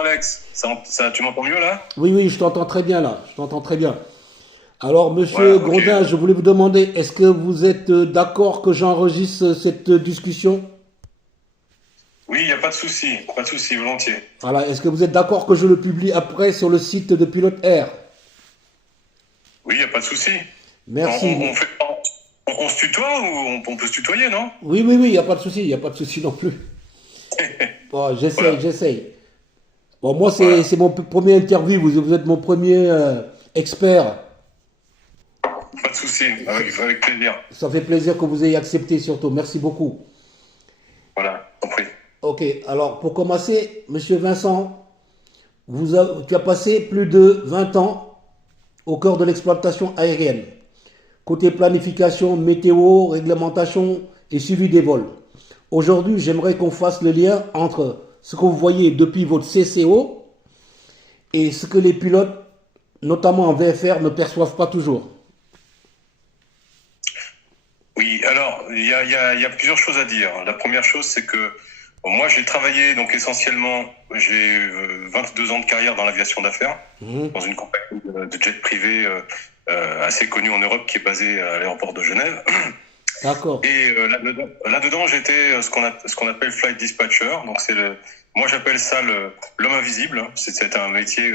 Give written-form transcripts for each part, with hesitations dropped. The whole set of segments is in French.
Alex, tu m'entends mieux là? Oui, oui, je t'entends très bien là. Je t'entends très bien. Alors, monsieur Voilà, ok. Grondin, je voulais vous demander, est-ce que vous êtes d'accord que j'enregistre cette discussion? Oui, il n'y a pas de souci, volontiers. Voilà, est-ce que vous êtes d'accord que je le publie après sur le site de Pilote Air? Oui, il n'y a pas de souci. On Merci. fait, on se tutoie ou on peut se tutoyer, non? Oui, oui, oui, il n'y a pas de souci, il n'y a pas de souci non plus. Bon, j'essaye, Voilà, j'essaye. Bon, moi, c'est voilà. c'est mon premier interview, vous êtes mon premier expert. Pas de souci, Ça, avec plaisir. ça fait plaisir que vous ayez accepté surtout. Merci beaucoup. Voilà, compris. Ok, alors pour commencer, monsieur Vincent, tu as passé plus de 20 ans au cœur de l'exploitation aérienne, côté planification, météo, réglementation et suivi des vols. Aujourd'hui, j'aimerais qu'on fasse le lien entre ce que vous voyez depuis votre CCO et ce que les pilotes, notamment en VFR, ne perçoivent pas toujours. Oui, alors, il y a plusieurs choses à dire. La première chose, c'est que bon, moi, j'ai travaillé, donc essentiellement, j'ai 22 ans de carrière dans l'aviation d'affaires, Mhm. dans une compagnie de jet privé assez connue en Europe qui est basée à l'aéroport de Genève. D'accord. Et là-dedans, j'étais ce qu'on appelle flight dispatcher. Donc moi j'appelle ça l'homme invisible. C'est un métier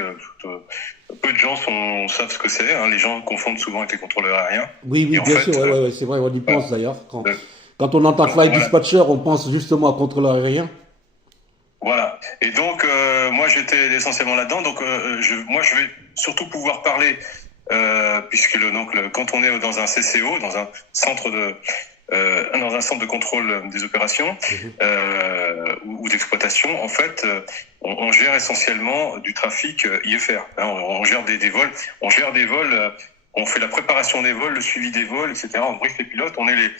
peu de gens savent ce que c'est. Hein. Les gens confondent souvent avec les contrôleurs aériens. Oui, Et oui, en bien sûr, fait, ouais, ouais, ouais, c'est vrai, on y voilà. pense d'ailleurs. Quand, Euh, quand on entend donc flight voilà. dispatcher, on pense justement à contrôleur aérien. Voilà. Et donc moi j'étais essentiellement là-dedans. Donc moi je vais surtout pouvoir parler puisque quand on est dans un CCO, dans un centre de contrôle des opérations Mhm. ou d'exploitation, en fait, on gère essentiellement du trafic IFR. Hein, on gère des vols, on fait la préparation des vols, le suivi des vols, etc. On brief les pilotes, on est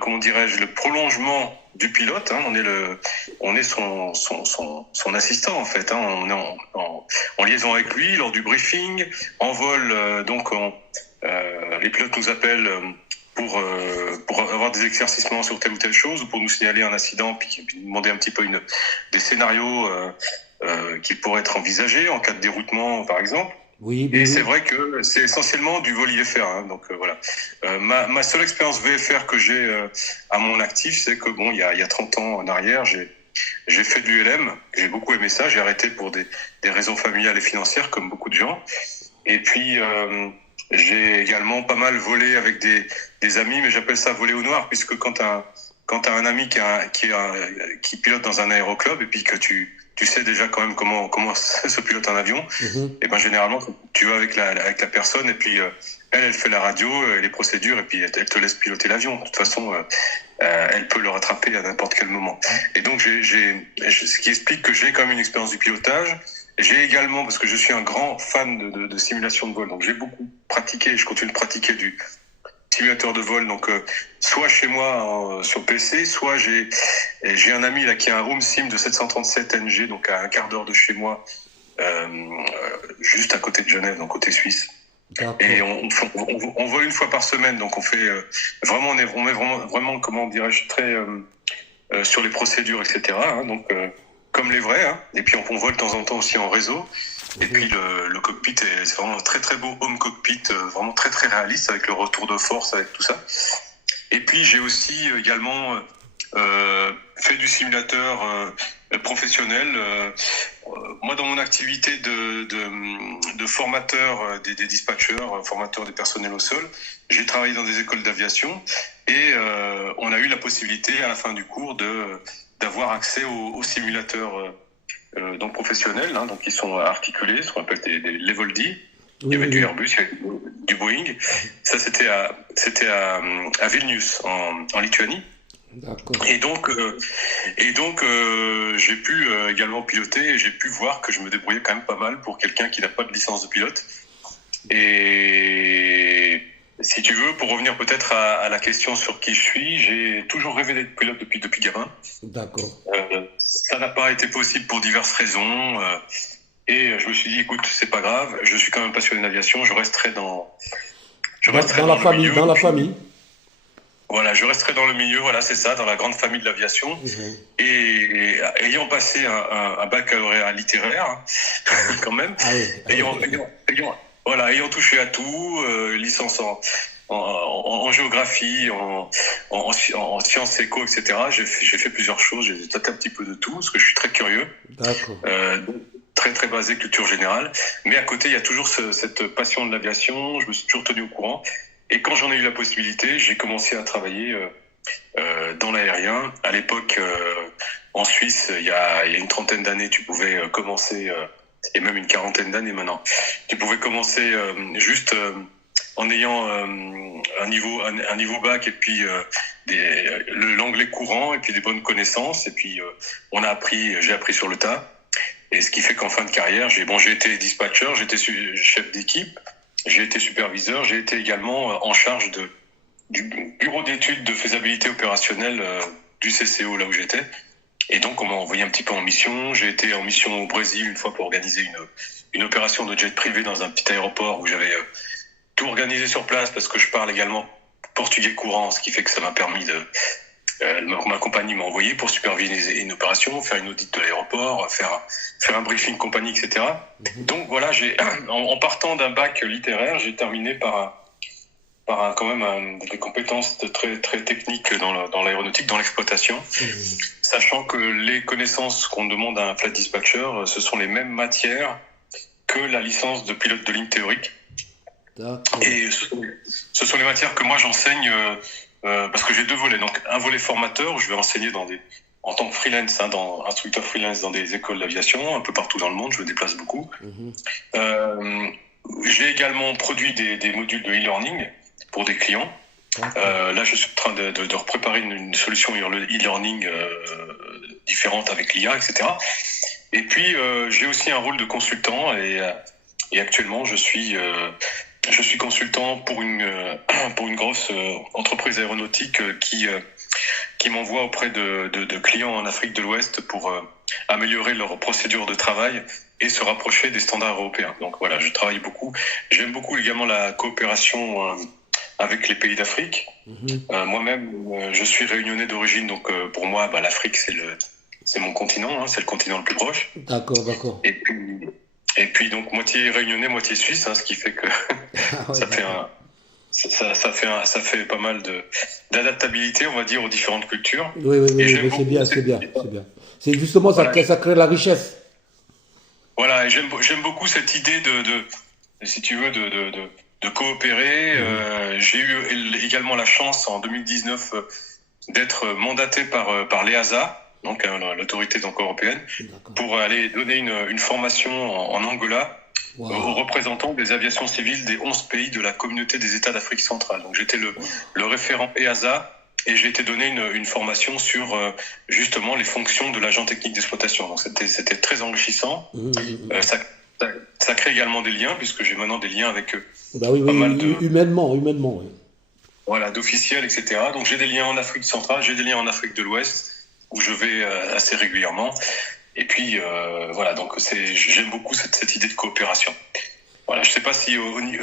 comment dirais-je, le prolongement du pilote. Hein, on est son assistant en fait. Hein, on est en liaison avec lui lors du briefing, en vol. Les pilotes nous appellent pour avoir des éclaircissements sur telle ou telle chose ou pour nous signaler un incident puis nous demander un petit peu des scénarios qui pourraient être envisagés en cas de déroutement par exemple. Oui, oui, Et c'est oui. vrai que c'est essentiellement du vol IFR. Hein, donc voilà. Ma seule expérience VFR que j'ai à mon actif, c'est que bon, il y a 30 ans en arrière, j'ai fait de l'ULM. J'ai beaucoup aimé ça. J'ai arrêté pour des raisons familiales et financières, comme beaucoup de gens. Et puis j'ai également pas mal volé avec des amis, mais j'appelle ça voler au noir, puisque quand t'as un ami qui pilote dans un aéroclub et puis que tu sais déjà quand même comment se pilote un avion, Mhm. et ben généralement tu vas avec la personne et puis elle fait la radio, les procédures et puis elle te laisse piloter l'avion. De toute façon, elle peut le rattraper à n'importe quel moment. Et donc ce qui explique que j'ai quand même une expérience du pilotage. J'ai également, parce que je suis un grand fan de simulation de vol, donc j'ai beaucoup pratiqué, je continue de pratiquer du simulateur de vol, donc soit chez moi sur PC, soit j'ai un ami là qui a un home sim de 737 NG, donc à un quart d'heure de chez moi, juste à côté de Genève, donc côté suisse. Et D'accord. on vole une fois par semaine, donc on fait vraiment, on est vraiment, comment dirais-je, très sur les procédures, etc. Hein, donc comme les vrais, hein. Et puis on vole de temps en temps aussi en réseau. Et puis Mhm. le cockpit c'est vraiment un très très beau home cockpit, vraiment très très réaliste avec le retour de force, avec tout ça. Et puis j'ai aussi également fait du simulateur professionnel. Moi, dans mon activité de formateur des dispatchers, formateur des personnels au sol, j'ai travaillé dans des écoles d'aviation et on a eu la possibilité à la fin du cours d'avoir accès aux simulateurs donc professionnels, hein, donc qui sont articulés, ce qu'on appelle les Voldy. Il y Oui, avait oui, du oui. Airbus, il y avait du Boeing. Ça, c'était à Vilnius, en Lituanie. D'accord. Et donc, j'ai pu également piloter et j'ai pu voir que je me débrouillais quand même pas mal pour quelqu'un qui n'a pas de licence de pilote. Et si tu veux, pour revenir peut-être à la question sur qui je suis, j'ai toujours rêvé d'être pilote depuis gamin. D'accord. Ça n'a pas été possible pour diverses raisons. Et je me suis dit, écoute, c'est pas grave, je suis quand même passionné d'aviation, je resterai Dans dans la le famille, milieu. dans la famille. Voilà, je resterai dans le milieu, voilà, c'est ça, dans la grande famille de l'aviation. Mhm. Et ayant passé un baccalauréat littéraire, hein, quand même, Ah oui, ah ayant, oui. ayant, ayant, voilà, ayant touché à tout, licence en géographie, en sciences éco, etc. J'ai fait plusieurs choses, j'ai tâté un petit peu de tout, parce que je suis très curieux, D'accord. donc très très basé culture générale. Mais à côté, il y a toujours cette passion de l'aviation, je me suis toujours tenu au courant. Et quand j'en ai eu la possibilité, j'ai commencé à travailler dans l'aérien. À l'époque, en Suisse, il y a une trentaine d'années, tu pouvais commencer, et même une quarantaine d'années maintenant, tu pouvais commencer juste en ayant un niveau bac et puis l'anglais courant et puis des bonnes connaissances. Et puis j'ai appris sur le tas. Et ce qui fait qu'en fin de carrière, j'ai été dispatcher, j'étais chef d'équipe, j'ai été superviseur, j'ai été également en charge du bureau d'études de faisabilité opérationnelle du CCO, là où j'étais. Et donc, on m'a envoyé un petit peu en mission. J'ai été en mission au Brésil une fois pour organiser une opération de jet privé dans un petit aéroport où j'avais tout organisé sur place parce que je parle également portugais courant, ce qui fait que ça m'a permis ma compagnie m'a envoyé pour superviser une opération, faire une audit de l'aéroport, faire un briefing compagnie, etc. Donc voilà, en partant d'un bac littéraire, j'ai terminé par quand même des compétences très très techniques dans l'aéronautique, dans l'exploitation, sachant que les connaissances qu'on demande à un flight dispatcher, ce sont les mêmes matières que la licence de pilote de ligne théorique. D'accord. Et ce sont les matières que moi j'enseigne parce que j'ai deux volets. Donc un volet formateur où je vais enseigner en tant que freelance, instructeur freelance dans des écoles d'aviation un peu partout dans le monde. Je me déplace beaucoup. J'ai également produit des modules de e-learning pour des clients. Là, je suis en train de repréparer une solution e-learning différente avec l'IA, etc. Et puis, j'ai aussi un rôle de consultant et actuellement, je suis consultant pour une grosse entreprise aéronautique qui m'envoie auprès de clients en Afrique de l'Ouest pour améliorer leurs procédures de travail et se rapprocher des standards européens. Donc voilà, je travaille beaucoup. J'aime beaucoup également la coopération avec les pays d'Afrique. Moi-même, je suis réunionnais d'origine, donc pour moi, l'Afrique, c'est mon continent, hein, c'est le continent le plus proche. D'accord, d'accord. Et puis donc moitié réunionnais, moitié suisse, hein, ce qui fait que ça fait pas mal d'adaptabilité, on va dire, aux différentes cultures. Oui, oui, oui, oui, c'est bien, c'est bien, c'est bien. C'est justement ça, Voilà. ça crée la richesse. Voilà, et j'aime beaucoup cette idée si tu veux, de coopérer. J'ai eu également la chance en 2019 d'être mandaté par l'EASA, donc l'autorité européenne, pour aller donner une formation en Angola aux représentants des aviations civiles des 11 pays de la communauté des États d'Afrique centrale. Donc j'étais le référent EASA et j'ai été donné une formation sur justement les fonctions de l'agent technique d'exploitation. Donc c'était très enrichissant. Ça crée également des liens puisque j'ai maintenant des liens avec Oui, pas mal humainement, oui. Voilà, d'officiels, etc. Donc j'ai des liens en Afrique centrale, j'ai des liens en Afrique de l'Ouest où je vais assez régulièrement. Et puis voilà, donc j'aime beaucoup cette idée de coopération. Voilà, je sais pas si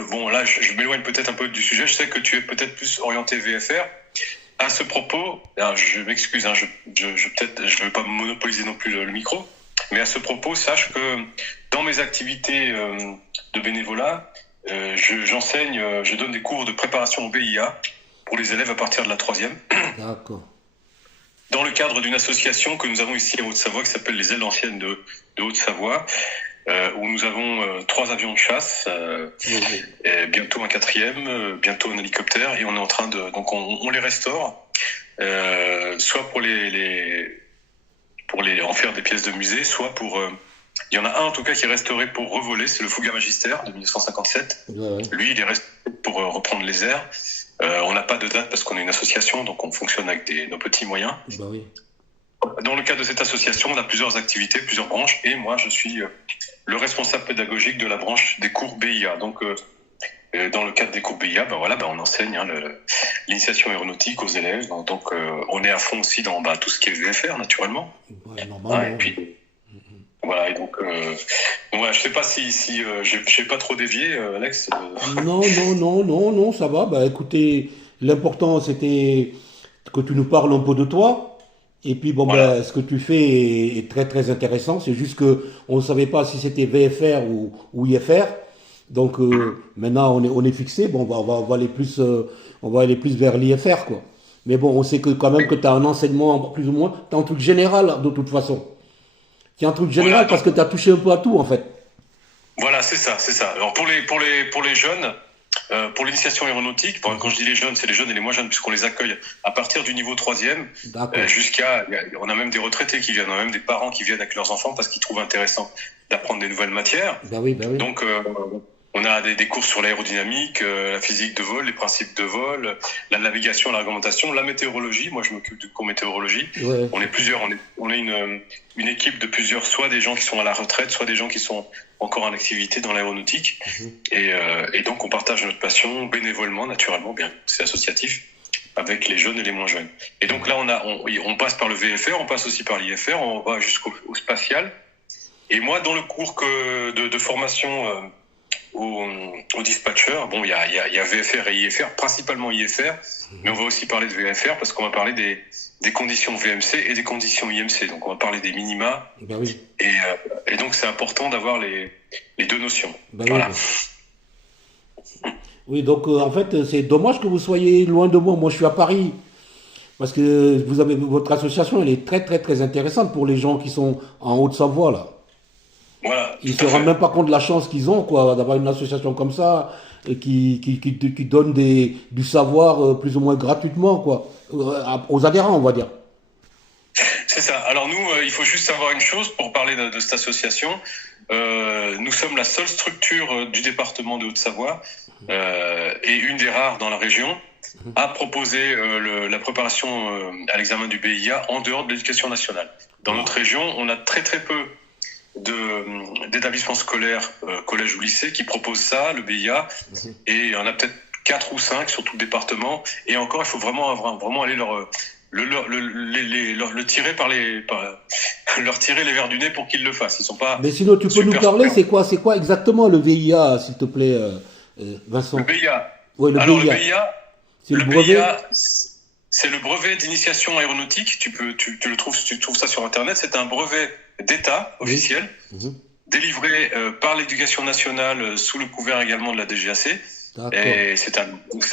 bon là je m'éloigne peut-être un peu du sujet. Je sais que tu es peut-être plus orienté VFR. À ce propos, alors, je m'excuse, hein, je veux pas monopoliser non plus le micro, mais à ce propos, sache que dans mes activités de bénévolat, j'enseigne, je donne des cours de préparation au BIA pour les élèves à partir de la 3e. D'accord. Dans le cadre d'une association que nous avons ici en Haute-Savoie qui s'appelle les Ailes Anciennes de Haute-Savoie, où nous avons 3 avions de chasse, et bientôt un 4e, bientôt un hélicoptère, et on est en train donc on les restaure, soit pour en faire des pièces de musée, soit pour il y en a un en tout cas qui est restauré pour revoler, c'est le Fouga Magister de 1957. Lui, il est restauré pour reprendre les airs. On n'a pas de date parce qu'on est une association, donc on fonctionne avec nos petits moyens. Dans le cadre de cette association, on a plusieurs activités, plusieurs branches, et moi, je suis le responsable pédagogique de la branche des cours BIA. Donc, dans le cadre des cours BIA, on enseigne l'initiation aéronautique aux élèves. Donc, on est à fond aussi dans tout ce qui est VFR, naturellement. Normalement. Et puis, voilà, et donc, je sais pas si j'ai pas trop dévié, Alex. Non, ça va. Écoutez, L'important, c'était que tu nous parles un peu de toi. Et puis, bon, Voilà. ben, ce que tu fais est très, très intéressant. C'est juste que on ne savait pas si c'était VFR ou IFR. Donc, maintenant, on est fixé. Bon, on va aller plus, on va aller plus vers l'IFR, quoi. Mais bon, on sait que quand même que tu as un enseignement plus ou moins. Tu as un truc général, de toute façon. Tu as un truc Voilà, général donc parce que tu as touché un peu à tout, en fait. voilà, c'est ça, c'est ça. Alors pour les jeunes, pour l'initiation aéronautique, bon, quand je dis les jeunes, c'est les jeunes et les moins jeunes puisqu'on les accueille à partir du niveau troisième D'accord. jusqu'à, on a même des retraités qui viennent, on a même des parents qui viennent avec leurs enfants parce qu'ils trouvent intéressant d'apprendre des nouvelles matières. Ben oui, ben oui. Donc on a des cours sur l'aérodynamique, la physique de vol, les principes de vol, la navigation, l'argumentation, la météorologie. Moi, je m'occupe du cours météorologie. Ouais. On est plusieurs, on est une équipe de plusieurs, soit des gens qui sont à la retraite, soit des gens qui sont encore en activité dans l'aéronautique. Et donc, on partage notre passion bénévolement, naturellement, bien, c'est associatif, avec les jeunes et les moins jeunes. Et donc là, on passe par le VFR, on passe aussi par l'IFR, on va jusqu'au spatial. Et moi, dans le cours de formation au dispatcher, bon, il y a VFR et IFR, principalement IFR, mais on va aussi parler de VFR parce qu'on va parler des conditions VMC et des conditions IMC. Donc, on va parler des minima. Ben oui. Et donc, c'est important d'avoir les deux notions. Ben oui, Voilà. ben. Oui, donc en fait, c'est dommage que vous soyez loin de moi. Moi, je suis à Paris. Parce que vous avez votre association, elle est très très très intéressante pour les gens qui sont en Haute-Savoie là. Voilà, Ils tout se à rendent fait. même pas compte de la chance qu'ils ont quoi, d'avoir une association comme ça et qui donne du savoir plus ou moins gratuitement quoi, aux adhérents on va dire. C'est ça. Alors nous, il faut juste savoir une chose pour parler de cette association. Nous sommes la seule structure du département de Haute-Savoie et une des rares dans la région à proposer la préparation à l'examen du BIA en dehors de l'éducation nationale. Dans notre région, on a très très peu d'établissements scolaires, collèges ou lycées, qui proposent ça, le BIA, et il y en a peut-être 4 ou 5 sur tout le département. Et encore, il faut vraiment aller le tirer leur tirer les verres du nez pour qu'ils le fassent. Ils sont pas Mais sinon tu peux nous super parler, super. c'est quoi exactement le VIA s'il te plaît Le Vincent? BIA. Oui, le Alors VIA, c'est le le brevet? BIA, c'est le brevet d'initiation aéronautique. Tu trouves ça sur Internet. C'est un brevet d'État Oui. officiel Mhm. délivré par l'Éducation nationale sous le couvert également de la DGAC. D'accord. Et c'est un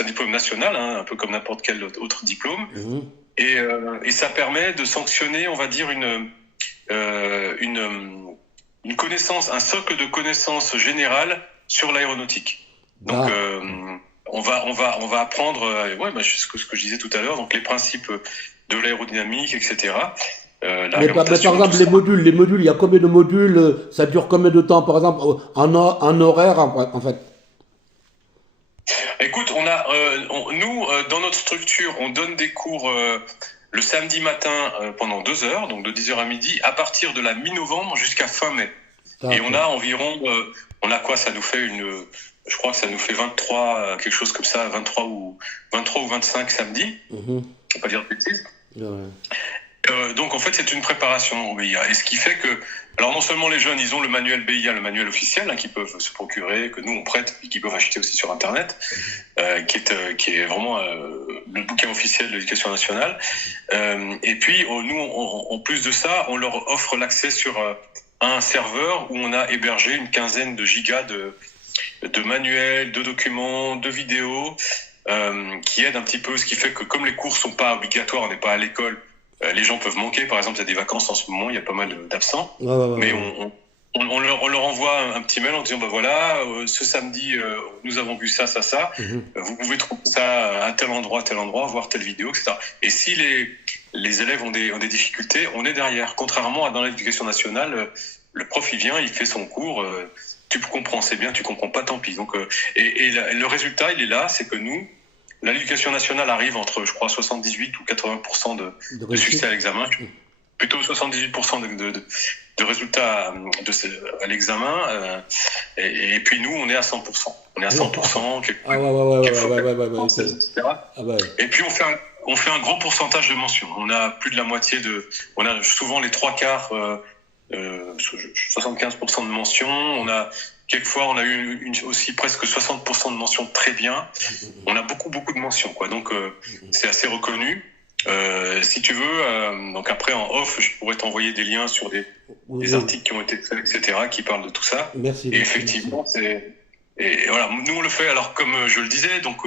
diplôme national, hein, un peu comme n'importe quel autre diplôme. Mhm. Et ça permet de sanctionner, on va dire, une connaissance, un socle de connaissances générales sur l'aéronautique. Donc, D'accord. on va apprendre, ouais, bah, ce que je disais tout à l'heure, donc les principes de l'aérodynamique, etc. Mais par L'argumentation, tout exemple, ça. les modules, il y a combien de modules? Ça dure combien de temps, par exemple, en horaire, en fait? Écoute, nous, dans notre structure, on donne des cours le samedi matin pendant 2 heures, donc de 10 heures à midi, à partir de la mi-novembre jusqu'à fin mai. Et on D'accord. a environ, on a quoi? Ça nous fait je crois que ça nous fait 23, quelque chose comme ça, 23 ou 25 samedis. Mhm. Je vais pas dire de bêtises. Ouais. Donc en fait, c'est une préparation au BIA. Et ce qui fait que, alors non seulement les jeunes, ils ont le manuel BIA, le manuel officiel, hein, qu'ils peuvent se procurer, que nous on prête, et qu'ils peuvent acheter aussi sur Internet, qui est vraiment le bouquin officiel de l'Éducation nationale. Et puis nous, en plus de ça, on leur offre l'accès sur un serveur où on a hébergé une quinzaine de gigas de manuels, de documents, de vidéos, qui aident un petit peu, ce qui fait que comme les cours sont pas obligatoires, on n'est pas à l'école. Les gens peuvent manquer, par exemple, il y a des vacances en ce moment, il y a pas mal d'absents, Ouais, ouais, ouais, mais ouais. on leur envoie un petit mail en disant, bah voilà, ce samedi, nous avons vu ça, ça, ça, Mhm. vous pouvez trouver ça à tel endroit, voir telle vidéo, etc. Et si les élèves ont des difficultés, on est derrière. Contrairement à dans l'éducation nationale, le prof, il vient, il fait son cours, tu comprends, c'est bien, tu comprends pas, tant pis. Donc, le résultat, il est là, c'est que nous, l'éducation nationale arrive entre, je crois, 78 ou 80% De de succès réussite. à l'examen, plutôt 78% de résultats à l'examen, et puis nous, on est à 100%. On est à 100%, Ah ouais, ouais, ouais, quelquefois, ouais, ouais, ouais, ouais, ouais, etc. ah ouais. Et puis on fait un gros pourcentage de mentions. On a plus de la moitié on a souvent les 3 quarts, 75% de mentions. On a Quelquefois, on a eu aussi presque 60% de mentions très bien. On a beaucoup de mentions, quoi. Donc, c'est assez reconnu. Si tu veux, donc après en off, je pourrais t'envoyer des liens sur des articles qui ont été faits, etc., qui parlent de tout ça. Merci. Et effectivement, et voilà, nous on le fait. Alors comme je le disais, donc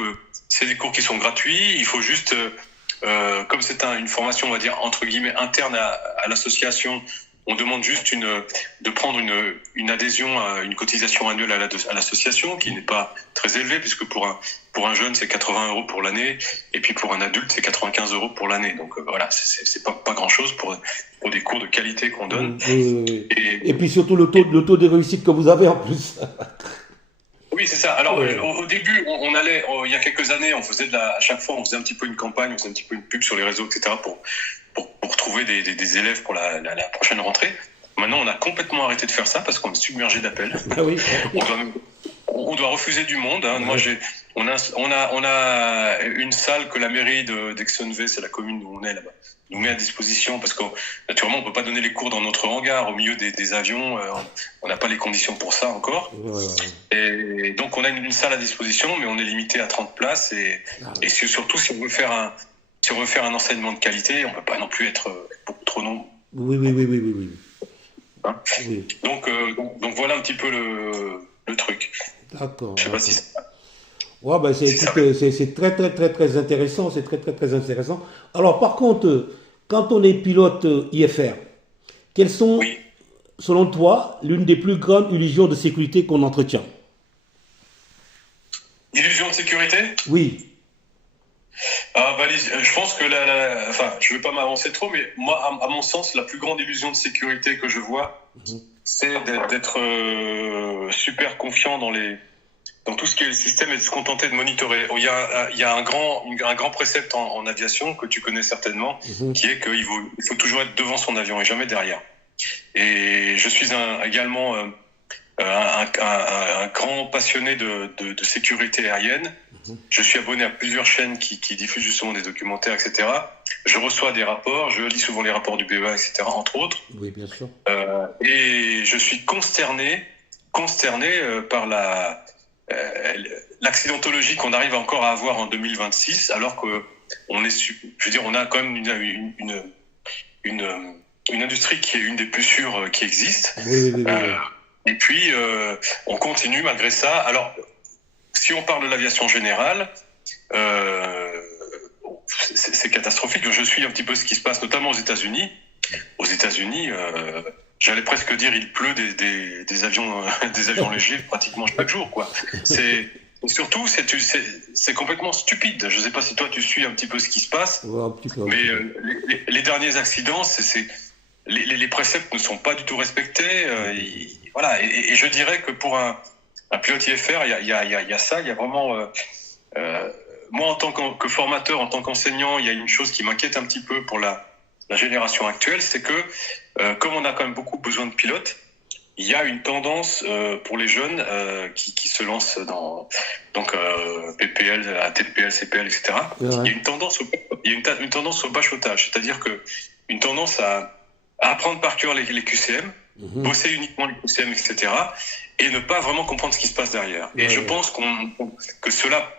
c'est des cours qui sont gratuits. Il faut juste, comme c'est une formation, on va dire entre guillemets interne à l'association, on demande juste de prendre une adhésion, une cotisation annuelle à l'association, qui n'est pas très élevée, puisque pour un jeune c'est 80 € pour l'année, et puis pour un adulte c'est 95 € pour l'année. Donc voilà, c'est pas grand chose pour des cours de qualité qu'on donne. Oui. Et puis surtout le taux de réussite que vous avez en plus. Oui, c'est ça. Alors, au début, on allait, il y a quelques années, on faisait à chaque fois, on faisait un petit peu une campagne, on faisait un petit peu une pub sur les réseaux, etc., pour trouver des élèves pour la prochaine rentrée. Maintenant, on a complètement arrêté de faire ça parce qu'on est submergé d'appels. Ah oui. On doit refuser naturellement. Hein. Moi, on a une salle que la mairie d'Aixonville, c'est la commune où on est là-bas, nous met à disposition parce que naturellement, on peut pas donner les cours dans notre hangar au milieu des avions. On n'a pas les conditions pour ça encore. Et donc, on a une salle à disposition, mais on est limité à 30 places. Et surtout, si on veut faire un enseignement de qualité, on peut pas non plus être beaucoup trop nombreux. Oui. Hein oui. Donc voilà un petit peu le truc. D'accord. Je sais pas si c'est... Ouais, ben c'est très intéressant, c'est très intéressant. Alors par contre, quand on est pilote IFR, quelles sont, selon toi, l'une des plus grandes illusions de sécurité qu'on entretient? Illusion de sécurité? Oui. Je pense que enfin, je ne vais pas m'avancer trop, mais moi, à mon sens, la plus grande illusion de sécurité que je vois, c'est d'être super confiant dans tout ce qui est le système et de se contenter de monitorer. Il y a un grand précepte en aviation que tu connais certainement, qui est qu'il faut toujours être devant son avion et jamais derrière. Et je suis également un grand passionné de sécurité aérienne. Je suis abonné à plusieurs chaînes qui diffusent justement des documentaires, etc. Je reçois des rapports, je lis souvent les rapports du BEA, etc., entre autres. Oui, bien sûr. Et je suis consterné par l'accidentologie qu'on arrive encore à avoir en 2026, alors que on a quand même une industrie qui est une des plus sûres qui existe. Oui. Et puis, on continue malgré ça. Alors, si on parle de l'aviation générale, c'est catastrophique. Je suis un petit peu ce qui se passe, notamment aux États-Unis. Aux États-Unis, j'allais presque dire, il pleut des avions légers pratiquement chaque jour, quoi. Surtout, c'est complètement stupide. Je ne sais pas si toi tu suis un petit peu ce qui se passe, mais les derniers accidents, les préceptes ne sont pas du tout respectés. Voilà. Et je dirais que pour un pilote IFR, il y a ça. Il y a vraiment moi en tant que formateur, en tant qu'enseignant, il y a une chose qui m'inquiète un petit peu pour la génération actuelle, c'est que comme on a quand même beaucoup besoin de pilotes, il y a une tendance pour les jeunes qui se lancent dans PPL, ATPL, CPL, etc. Il y a une tendance au bachotage, c'est-à-dire que une tendance à apprendre par cœur les QCM, bosser uniquement les QCM, etc. et ne pas vraiment comprendre ce qui se passe derrière. Et je pense que cela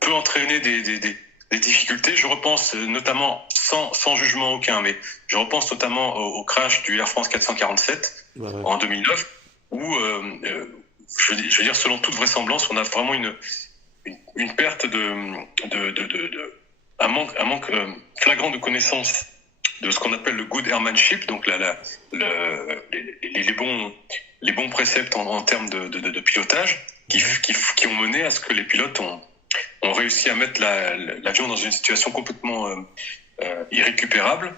peut entraîner des difficultés. Je repense notamment, sans jugement aucun, mais je repense notamment au crash du Air France 447 en 2009, où, je veux dire, selon toute vraisemblance, on a vraiment une perte un manque flagrant de connaissance de ce qu'on appelle le good airmanship, donc les bons préceptes en termes de pilotage, qui ont mené à ce que les pilotes ont réussi à mettre l'avion dans une situation complètement irrécupérable,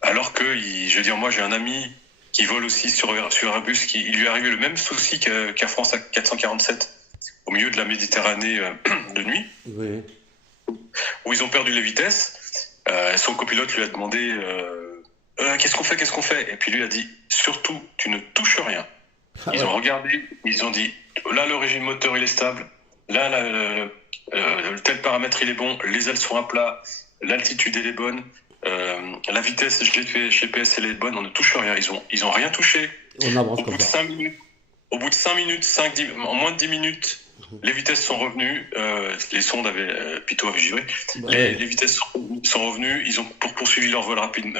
alors que, je veux dire, moi j'ai un ami qui vole aussi sur Airbus, il lui est arrivé le même souci qu'Air France 447 au milieu de la Méditerranée de nuit, où ils ont perdu les vitesses. Son copilote lui a demandé qu'est-ce qu'on fait, et puis lui a dit surtout tu ne touches rien. Ils ont regardé, ils ont dit là le régime moteur il est stable, là tel paramètre il est bon, les ailes sont à plat, l'altitude elle est bonne, la vitesse GPS elle est bonne, on ne touche rien. Ils ont rien touché. On avance au bout de 5 minutes, Au bout de 5 minutes, en moins de 10 minutes, les vitesses sont revenues. Les sondes avaient, Pitot avait géré. Les vitesses sont revenues. Ils ont poursuivi leur vol rapide.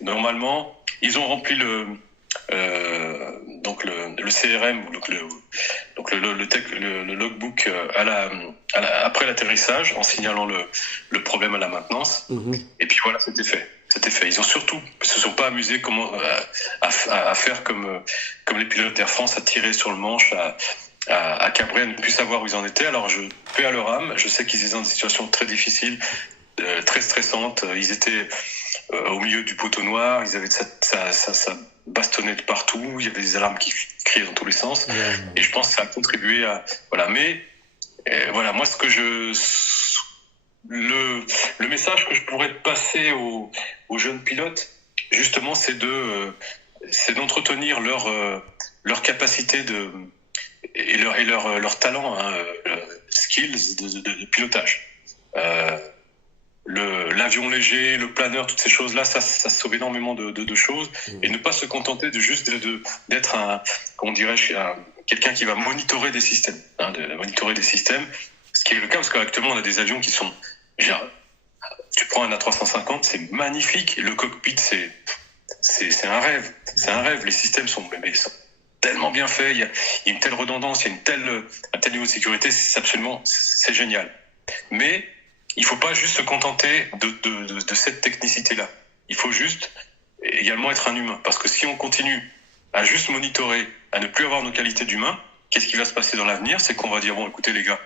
Normalement, ils ont rempli donc le CRM, donc le logbook après l'atterrissage, en signalant le problème à la maintenance. Et puis voilà, c'était fait. Ils ont surtout se sont pas amusés à faire comme les pilotes d'Air France, à tirer sur le manche, à cabrer, à ne plus savoir où ils en étaient. Alors je paie à leur âme. Je sais qu'ils étaient dans des situations très difficiles, très stressantes. Ils étaient au milieu du poteau noir. Ils avaient ça bastonnait de partout. Il y avait des alarmes qui criaient dans tous les sens. Et je pense que ça a contribué à voilà. Mais voilà, moi le message que je pourrais passer aux jeunes pilotes, justement, c'est d'entretenir leur capacité et leur talent, skills de pilotage. L'avion léger, le planeur, toutes ces choses-là, ça sauve énormément de choses. Et ne pas se contenter d'être quelqu'un qui va monitorer des systèmes, ce qui est le cas parce qu'actuellement on a des avions qui sont tu prends un A350, c'est magnifique. Le cockpit, c'est un rêve. C'est un rêve. Les systèmes sont tellement bien faits. Il y a une telle redondance, il y a un tel niveau de sécurité. C'est génial. Mais il faut pas juste se contenter de cette technicité-là. Il faut juste également être un humain. Parce que si on continue à juste monitorer, à ne plus avoir nos qualités d'humain, qu'est-ce qui va se passer dans l'avenir? C'est qu'on va dire, bon, écoutez les gars,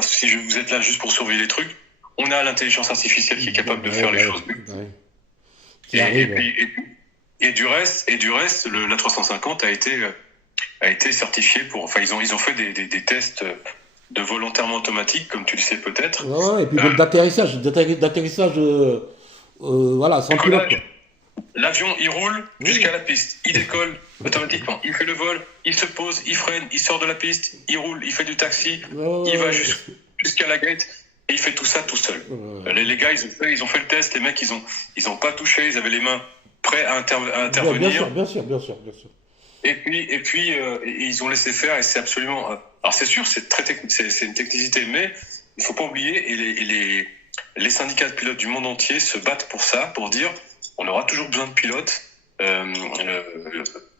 si vous êtes là juste pour surveiller les trucs, on a l'intelligence artificielle qui est capable de faire les choses mieux. Et du reste, l'A350 a été certifié ils ont fait des tests de vol entièrement automatique, comme tu le sais peut-être. Et puis d'atterrissage, voilà, sans pilote. L'avion, il roule jusqu'à la piste, il décolle automatiquement, il fait le vol, il se pose, il freine, il sort de la piste, il roule, il fait du taxi, il va jusqu'à la gate et il fait tout ça tout seul. Les gars, ils ont fait le test, les mecs, ils ont pas touché, ils avaient les mains prêts à intervenir. Bien sûr. Et puis ils ont laissé faire et c'est absolument. Alors c'est sûr, c'est une technicité, mais il faut pas oublier et les syndicats de pilotes du monde entier se battent pour ça, pour dire on aura toujours besoin de pilotes.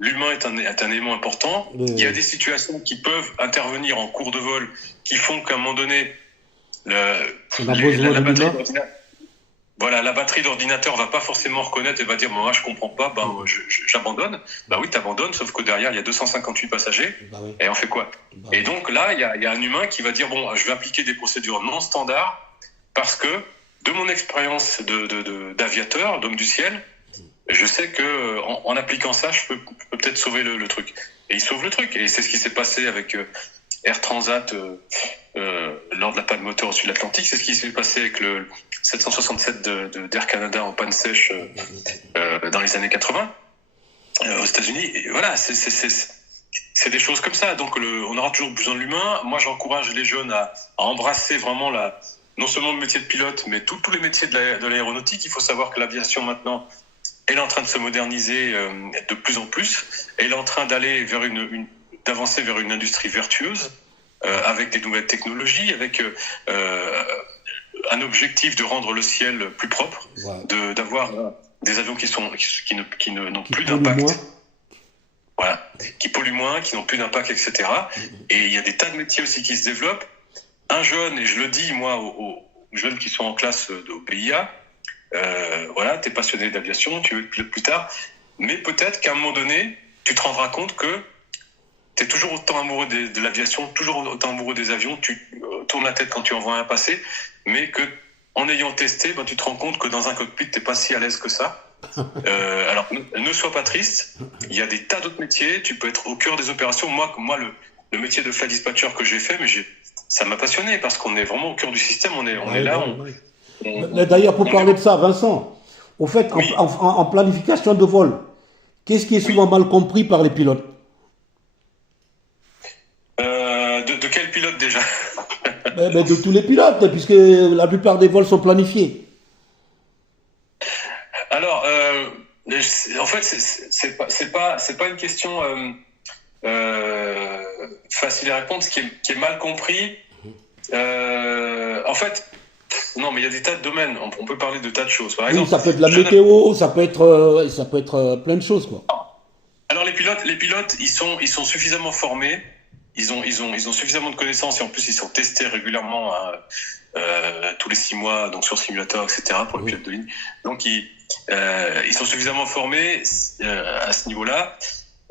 L'humain est un élément important. Il y a des situations qui peuvent intervenir en cours de vol qui font qu'à un moment donné, la batterie d'ordinateur va pas forcément reconnaître et va dire moi je comprends pas, j'abandonne. Bah oui, t'abandonnes, sauf que derrière il y a 258 passagers. Et on fait quoi? Et donc là il y a un humain qui va dire bon, je vais appliquer des procédures non standards parce que de mon expérience d'aviateur, d'homme du ciel, je sais que en appliquant ça, je peux peut-être sauver le truc. Et il sauve le truc. Et c'est ce qui s'est passé avec Air Transat lors de la panne moteur au-dessus de l'Atlantique. C'est ce qui s'est passé avec le 767 d'Air Canada en panne sèche dans les années 80 aux États-Unis. Et voilà, c'est des choses comme ça. Donc on aura toujours besoin de l'humain. Moi, j'encourage les jeunes à embrasser vraiment non seulement le métier de pilote, mais tous les métiers de l'aéronautique. Il faut savoir que l'aviation maintenant, elle est en train de se moderniser de plus en plus. Elle est en train d'aller d'avancer vers une industrie vertueuse avec des nouvelles technologies, avec un objectif de rendre le ciel plus propre, d'avoir des avions qui n'ont plus d'impact. Voilà, qui polluent moins, qui n'ont plus d'impact, etc. Et il y a des tas de métiers aussi qui se développent. Un jeune, et je le dis moi aux jeunes qui sont en classe au PIA, t'es passionné d'aviation, tu veux être pilote plus tard, mais peut-être qu'à un moment donné, tu te rendras compte que tu es toujours autant amoureux de l'aviation, toujours autant amoureux des avions, tu tournes la tête quand tu en vois un passer, mais que en ayant testé, tu te rends compte que dans un cockpit, t'es pas si à l'aise que ça. Alors, ne sois pas triste, il y a des tas d'autres métiers, tu peux être au cœur des opérations. Moi le métier de flight dispatcher que j'ai fait, mais ça m'a passionné parce qu'on est vraiment au cœur du système, on est là. Mais d'ailleurs, pour parler de ça, Vincent, au fait, en planification de vol, qu'est-ce qui est souvent mal compris par les pilotes? De quel pilote déjà? De tous les pilotes, puisque la plupart des vols sont planifiés. Alors, en fait, c'est pas une question. facile à répondre, ce qui est mal compris. En fait, non, mais il y a des tas de domaines. On peut parler de tas de choses. Par Oui, exemple, ça peut être la météo, ça peut être plein de choses, quoi. alors les pilotes, ils sont suffisamment formés. Ils ont suffisamment de connaissances et en plus ils sont testés régulièrement tous les 6 mois, donc sur simulateur, etc. pour les pilotes de ligne. Donc ils sont suffisamment formés à ce niveau-là.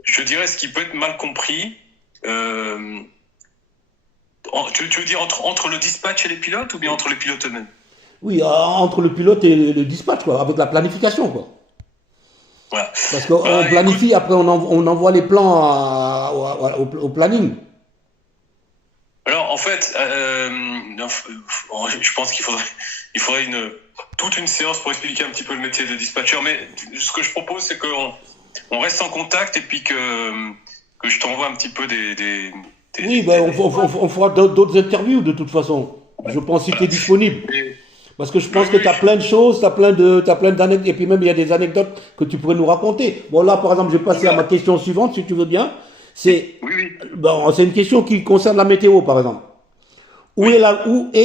Je dirais ce qui peut être mal compris. Tu veux dire entre le dispatch et les pilotes ou bien entre les pilotes eux-mêmes? Oui, entre le pilote et le dispatch, quoi, avec la planification, quoi. Voilà. Parce qu'on planifie, Écoute, après on envoie les plans au planning. alors en fait, je pense qu'il faudrait toute une séance pour expliquer un petit peu le métier de dispatcher. Mais ce que je propose, c'est qu'on reste en contact et puis que je t'envoie un petit peu Oui, ben, on fera d'autres interviews de toute façon. Je pense si tu es disponible. Parce que je pense que tu as plein de choses, tu as plein d'anecdotes, et puis même il y a des anecdotes que tu pourrais nous raconter. Bon, là, par exemple, je vais passer à ma question suivante, si tu veux bien. C'est bon, c'est une question qui concerne la météo, par exemple. Où est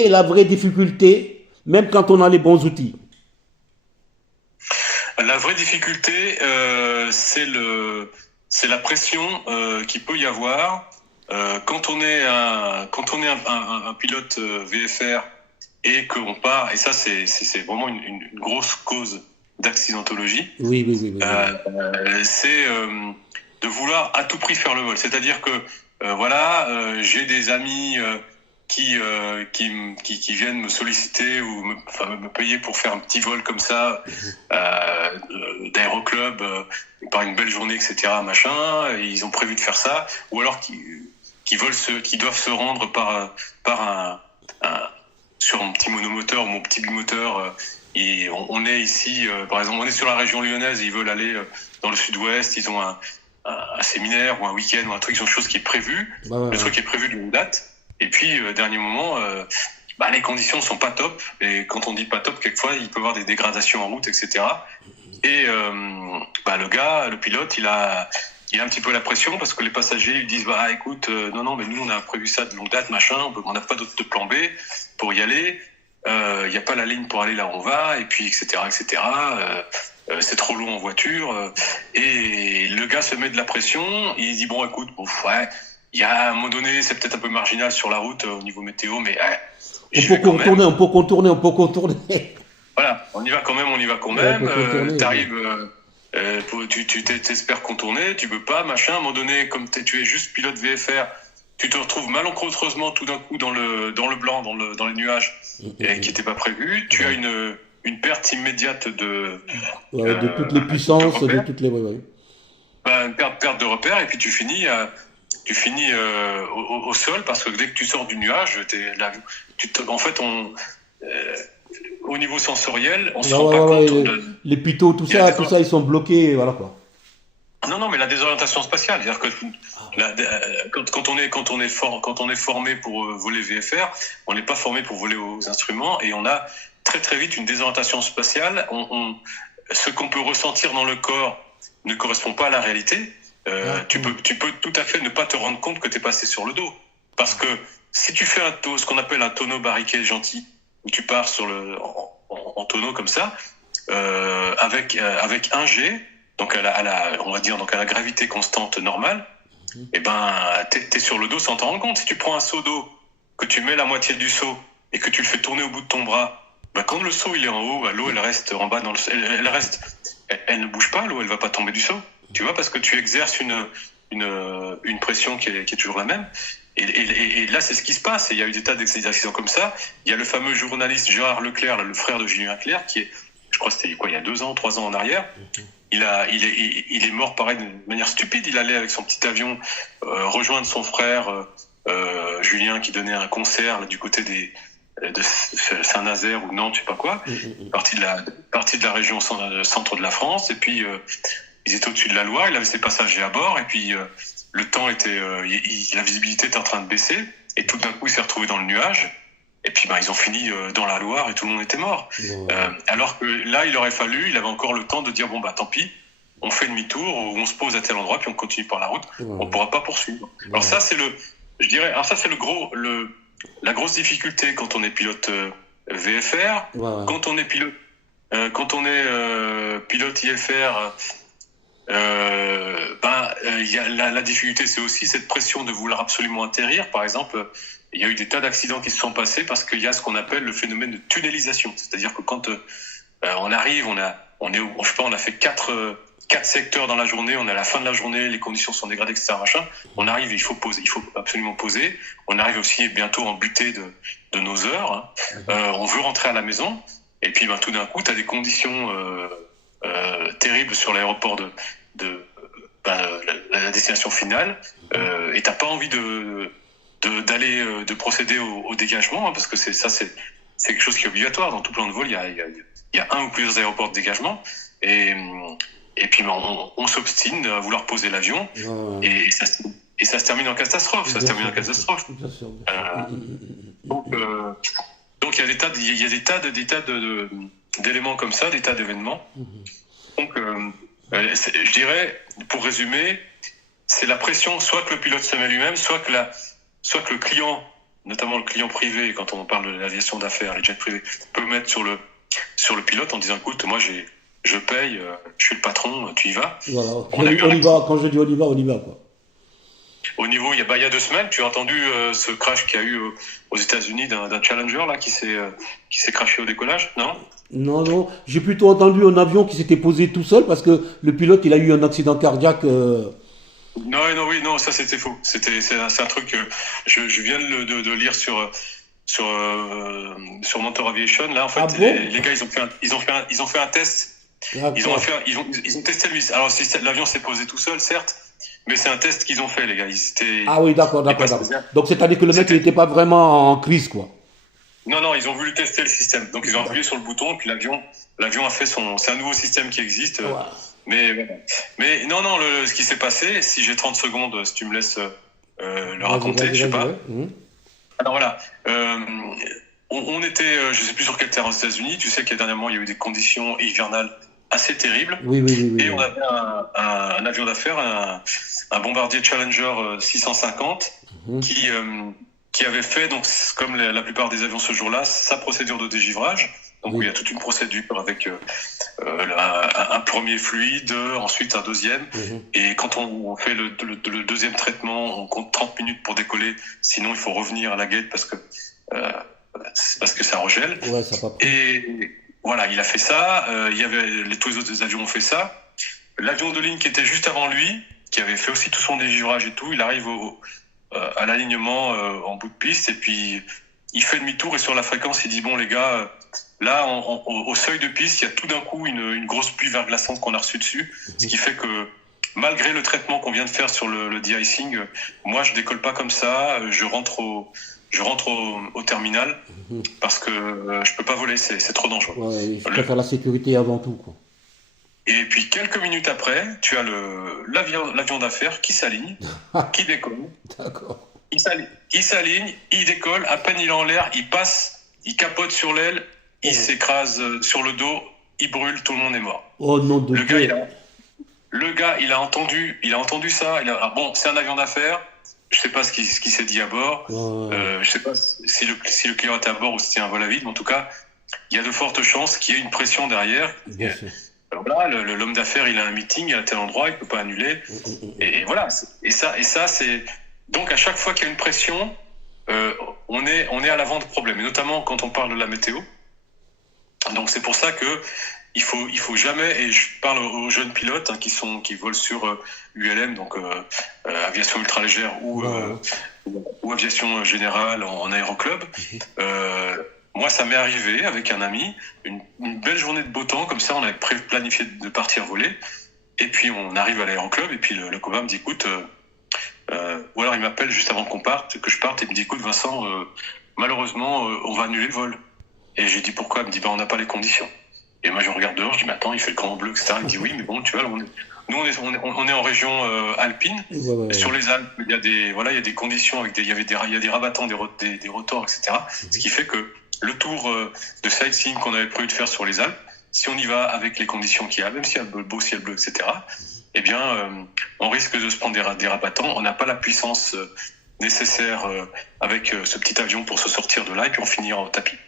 la vraie difficulté, même quand on a les bons outils? La vraie difficulté, c'est la pression qu'il peut y avoir quand on est un pilote VFR et qu'on part. Et ça, c'est vraiment une grosse cause d'accidentologie. Oui. C'est de vouloir à tout prix faire le vol. C'est-à-dire que j'ai des amis qui viennent me solliciter ou me payer pour faire un petit vol comme ça d'aéroclub par une belle journée, etc. Machin. Et ils ont prévu de faire ça, ou alors qui doivent se rendre sur un petit monomoteur ou mon petit bimoteur. Et on est ici, par exemple, on est sur la région lyonnaise. Et ils veulent aller dans le sud-ouest. Ils ont un séminaire ou un week-end ou un truc, quelque chose qui est prévu. Le truc est prévu d'une date. Et puis, dernier moment, les conditions sont pas top. Et quand on dit pas top, quelquefois, il peut y avoir des dégradations en route, etc. Et le pilote, il a un petit peu la pression parce que les passagers lui disent écoute, non, mais nous, on a prévu ça de longue date, machin, on n'a pas d'autre plan B pour y aller. Il n'y a pas la ligne pour aller là où on va, et puis, etc., etc. C'est trop long en voiture. Et le gars se met de la pression. Il dit écoute, il y a un moment donné, c'est peut-être un peu marginal sur la route au niveau météo, mais on peut contourner. Voilà, on y va quand même. T'arrives, tu t'espères contourner, tu peux pas, machin. À un moment donné, comme tu es juste pilote VFR, tu te retrouves malencontreusement tout d'un coup dans le blanc, dans les nuages, qui n'était pas prévu. Tu as une perte immédiate de toutes les puissances, de toutes les une perte de repère, et puis tu finis au sol parce que dès que tu sors du nuage, au niveau sensoriel, on se rend pas compte. Les pitot, tout ça, ils sont bloqués, voilà quoi. Non, mais la désorientation spatiale, c'est-à-dire que quand on est formé pour voler VFR, on n'est pas formé pour voler aux instruments, et on a très très vite une désorientation spatiale. Ce qu'on peut ressentir dans le corps ne correspond pas à la réalité. Tu peux tout à fait ne pas te rendre compte que tu es passé sur le dos. Parce que si tu fais ce qu'on appelle un tonneau barriqué gentil, où tu pars en tonneau comme ça, avec un G, donc on va dire à la gravité constante normale, t'es sur le dos sans t'en rendre compte. Si tu prends un seau d'eau, que tu mets la moitié du seau et que tu le fais tourner au bout de ton bras, quand le seau il est en haut, l'eau elle reste en bas elle ne bouge pas, l'eau elle va pas tomber du seau. Tu vois, parce que tu exerces une pression qui est toujours la même. Et là, c'est ce qui se passe. Il y a eu des tas d'accidents comme ça. Il y a le fameux journaliste Gérard Leclerc, le frère de Julien Clerc, qui est, je crois que c'était il y a 2 ans, 3 ans en arrière. Il est mort pareil de manière stupide. Il allait avec son petit avion rejoindre son frère Julien, qui donnait un concert là, du côté de Saint-Nazaire ou Nantes, je sais pas quoi, partie de la région centre de la France. Et puis ils étaient au-dessus de la Loire, il avait ses passagers à bord, et puis le temps était, la visibilité était en train de baisser, et tout d'un coup il s'est retrouvé dans le nuage, et puis ils ont fini dans la Loire et tout le monde était mort. Alors que là il avait encore le temps de dire tant pis, on fait demi-tour, ou on se pose à tel endroit, puis on continue par la route. On pourra pas poursuivre. Alors ça, c'est la grosse difficulté quand on est pilote VFR, quand on est pilote pilote IFR. Y a la difficulté, c'est aussi cette pression de vouloir absolument atterrir. Par exemple, il y a eu des tas d'accidents qui se sont passés parce qu'il y a ce qu'on appelle le phénomène de tunnelisation. C'est-à-dire que quand on arrive, on a fait quatre secteurs dans la journée, on est à la fin de la journée, les conditions sont dégradées, etc. Machin. On arrive, il faut absolument poser. On arrive aussi bientôt en butée de nos heures. On veut rentrer à la maison, et puis tout d'un coup, tu as des conditions terribles sur l'aéroport de la destination finale, et t'as pas envie de procéder au dégagement, parce que c'est quelque chose qui est obligatoire dans tout plan de vol. Il y a un ou plusieurs aéroports de dégagement, et puis on s'obstine à vouloir poser l'avion, et ça se termine en catastrophe. Donc il y a des tas d'éléments comme ça, des tas d'événements. Donc je dirais, pour résumer, c'est la pression, soit que le pilote se met lui-même, soit que le client, notamment le client privé, quand on parle de l'aviation d'affaires, les jets privés, peut mettre sur le pilote en disant, écoute, moi je paye, je suis le patron, tu y vas. Voilà. On y va. Quand je dis on y va, quoi. Au niveau, il y a 2 semaines, tu as entendu ce crash qu'il y a eu aux États-Unis d'un Challenger là qui s'est crashé au décollage, non? Non, j'ai plutôt entendu un avion qui s'était posé tout seul parce que le pilote il a eu un accident cardiaque. Non, ça c'était faux. C'est un truc que je viens de lire sur Mentor Aviation. Là, en fait, les gars, ils ont fait un test. Ils ont testé lui. Alors, l'avion s'est posé tout seul, certes. Mais c'est un test qu'ils ont fait, les gars. Ah oui, d'accord. Donc, c'est-à-dire que le mec, il n'était pas vraiment en crise, quoi. Non, ils ont voulu tester le système. Donc, ils ont appuyé sur le bouton, et puis l'avion a fait c'est un nouveau système qui existe. Mais non, ce qui s'est passé, si j'ai 30 secondes, si tu me laisses le raconter, je sais pas. Alors voilà. On était, je sais plus sur quel terrain aux États-Unis. Tu sais qu'il y a dernièrement, il y a eu des conditions hivernales assez terribles. Oui. Et on avait un avion d'affaires, un bombardier Challenger 650 qui avait fait, donc comme la plupart des avions ce jour-là, sa procédure de dégivrage. Donc il y a toute une procédure avec un premier fluide, ensuite un deuxième. Et quand on fait le deuxième traitement, on compte 30 minutes pour décoller. Sinon, il faut revenir à la gate parce que ça regèle. Ouais, ça pas pris. Et voilà, il a fait ça. Tous les autres avions ont fait ça. L'avion de ligne qui était juste avant lui, qui avait fait aussi tout son dégivrage et tout, il arrive à l'alignement en bout de piste, et puis il fait demi-tour, et sur la fréquence, il dit, bon les gars, là, au seuil de piste, il y a tout d'un coup une grosse pluie verglaçante qu'on a reçue dessus, ce qui fait que malgré le traitement qu'on vient de faire sur le de-icing, moi je décolle pas comme ça, je rentre au terminal, parce que je peux pas voler, c'est trop dangereux. Ouais, je préfère la sécurité avant tout, quoi. Et puis quelques minutes après, tu as l'avion d'affaires qui s'aligne, qui décolle. D'accord. Il s'aligne, il décolle, à peine il est en l'air, il passe, il capote sur l'aile, il s'écrase sur le dos, il brûle, tout le monde est mort. Oh non de Dieu. Le gars, il a entendu ça. Bon, c'est un avion d'affaires. Je sais pas ce qui s'est dit à bord. Je sais pas si le client était à bord ou si c'était un vol à vide, mais en tout cas, il y a de fortes chances qu'il y ait une pression derrière. Bien sûr. Alors là, l'homme d'affaires, il a un meeting à tel endroit, il peut pas annuler. Et voilà. Et ça, c'est donc à chaque fois qu'il y a une pression, on est à l'avant de problèmes, et notamment quand on parle de la météo. Donc c'est pour ça que il faut jamais, et je parle aux jeunes pilotes qui volent sur ULM, donc aviation ultra-légère ou aviation générale en aéroclub. Moi, ça m'est arrivé avec un ami, une belle journée de beau temps, comme ça, on avait planifié de partir voler, et puis on arrive à l'aéroclub, et puis le copain me dit, écoute, ou alors il m'appelle juste avant que je parte, et il me dit, écoute Vincent, malheureusement, on va annuler le vol. Et j'ai dit, pourquoi? Il me dit, on n'a pas les conditions. Et moi, je regarde dehors, je dis, mais attends, il fait le grand bleu, etc. Il me dit, oui, mais bon, tu vois, on est en région alpine. Ouais. Sur les Alpes, il y a des conditions, il y a des rabattants, des rotors, etc. Ce qui fait que le tour de sightseeing qu'on avait prévu de faire sur les Alpes, si on y va avec les conditions qu'il y a, même s'il y a le beau ciel bleu, etc., eh bien, on risque de se prendre des rabattants. On n'a pas la puissance nécessaire avec ce petit avion pour se sortir de là et puis on finira au tapis.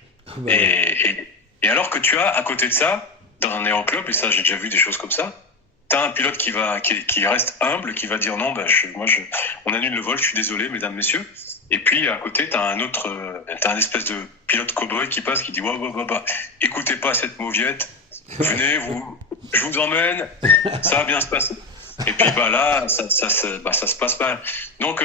Et alors que tu as, à côté de ça, dans un aéroclub, et ça, j'ai déjà vu des choses comme ça, t'as un pilote qui reste humble, qui va dire non, on annule le vol, je suis désolé, mesdames, messieurs. Et puis, à côté, t'as un espèce de pilote cow-boy qui passe, qui dit, écoutez pas cette mauviette, venez, je vous emmène, ça va bien se passer. Et puis, là, ça se passe mal. Donc,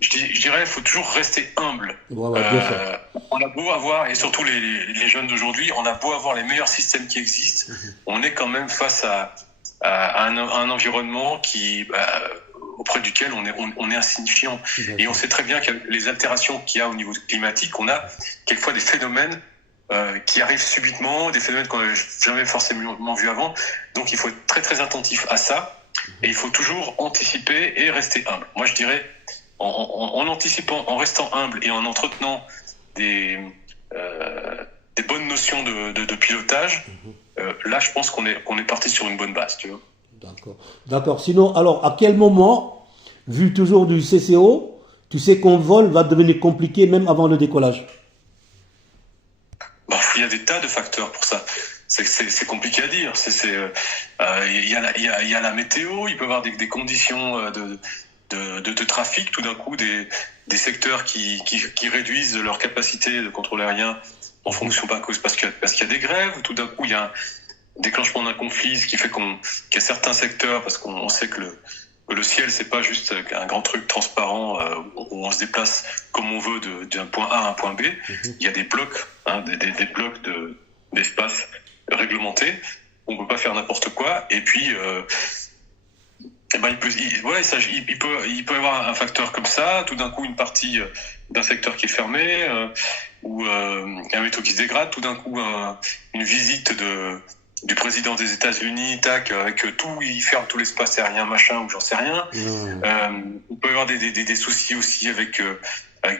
je dirais, il faut toujours rester humble. On a beau avoir, et surtout les jeunes d'aujourd'hui, on a beau avoir les meilleurs systèmes qui existent, on est quand même face à un environnement auprès duquel on est insignifiant. Et on sait très bien que les altérations qu'il y a au niveau climatique, on a quelquefois des phénomènes qui arrivent subitement, des phénomènes qu'on n'avait jamais forcément vus avant. Donc il faut être très très attentif à ça, et il faut toujours anticiper et rester humble. Moi je dirais, en anticipant, en restant humble et en entretenant des bonnes notions de pilotage, là je pense qu'on est parti sur une bonne base, tu vois. D'accord. Sinon, alors, à quel moment, vu toujours du CCO, tu sais qu'un vol va devenir compliqué même avant le décollage? Il y a des tas de facteurs pour ça. C'est compliqué à dire. Il y a la météo, il peut y avoir des conditions de trafic, tout d'un coup, des secteurs qui réduisent leur capacité de contrôle aérien en fonction parce qu'il y a des grèves, tout d'un coup, il y a déclenchement d'un conflit, ce qui fait qu'il y a certains secteurs, parce qu'on sait que le ciel, c'est pas juste un grand truc transparent où on se déplace comme on veut d'un point A à un point B. Il y a des blocs, des blocs d'espace réglementés. On peut pas faire n'importe quoi. Et puis, il peut y avoir un facteur comme ça. Tout d'un coup, une partie d'un secteur qui est fermé, ou un métaux qui se dégrade. Tout d'un coup, une visite du président des États-Unis, avec tout, il ferme tout l'espace aérien, machin, ou j'en sais rien. On peut y avoir des soucis aussi avec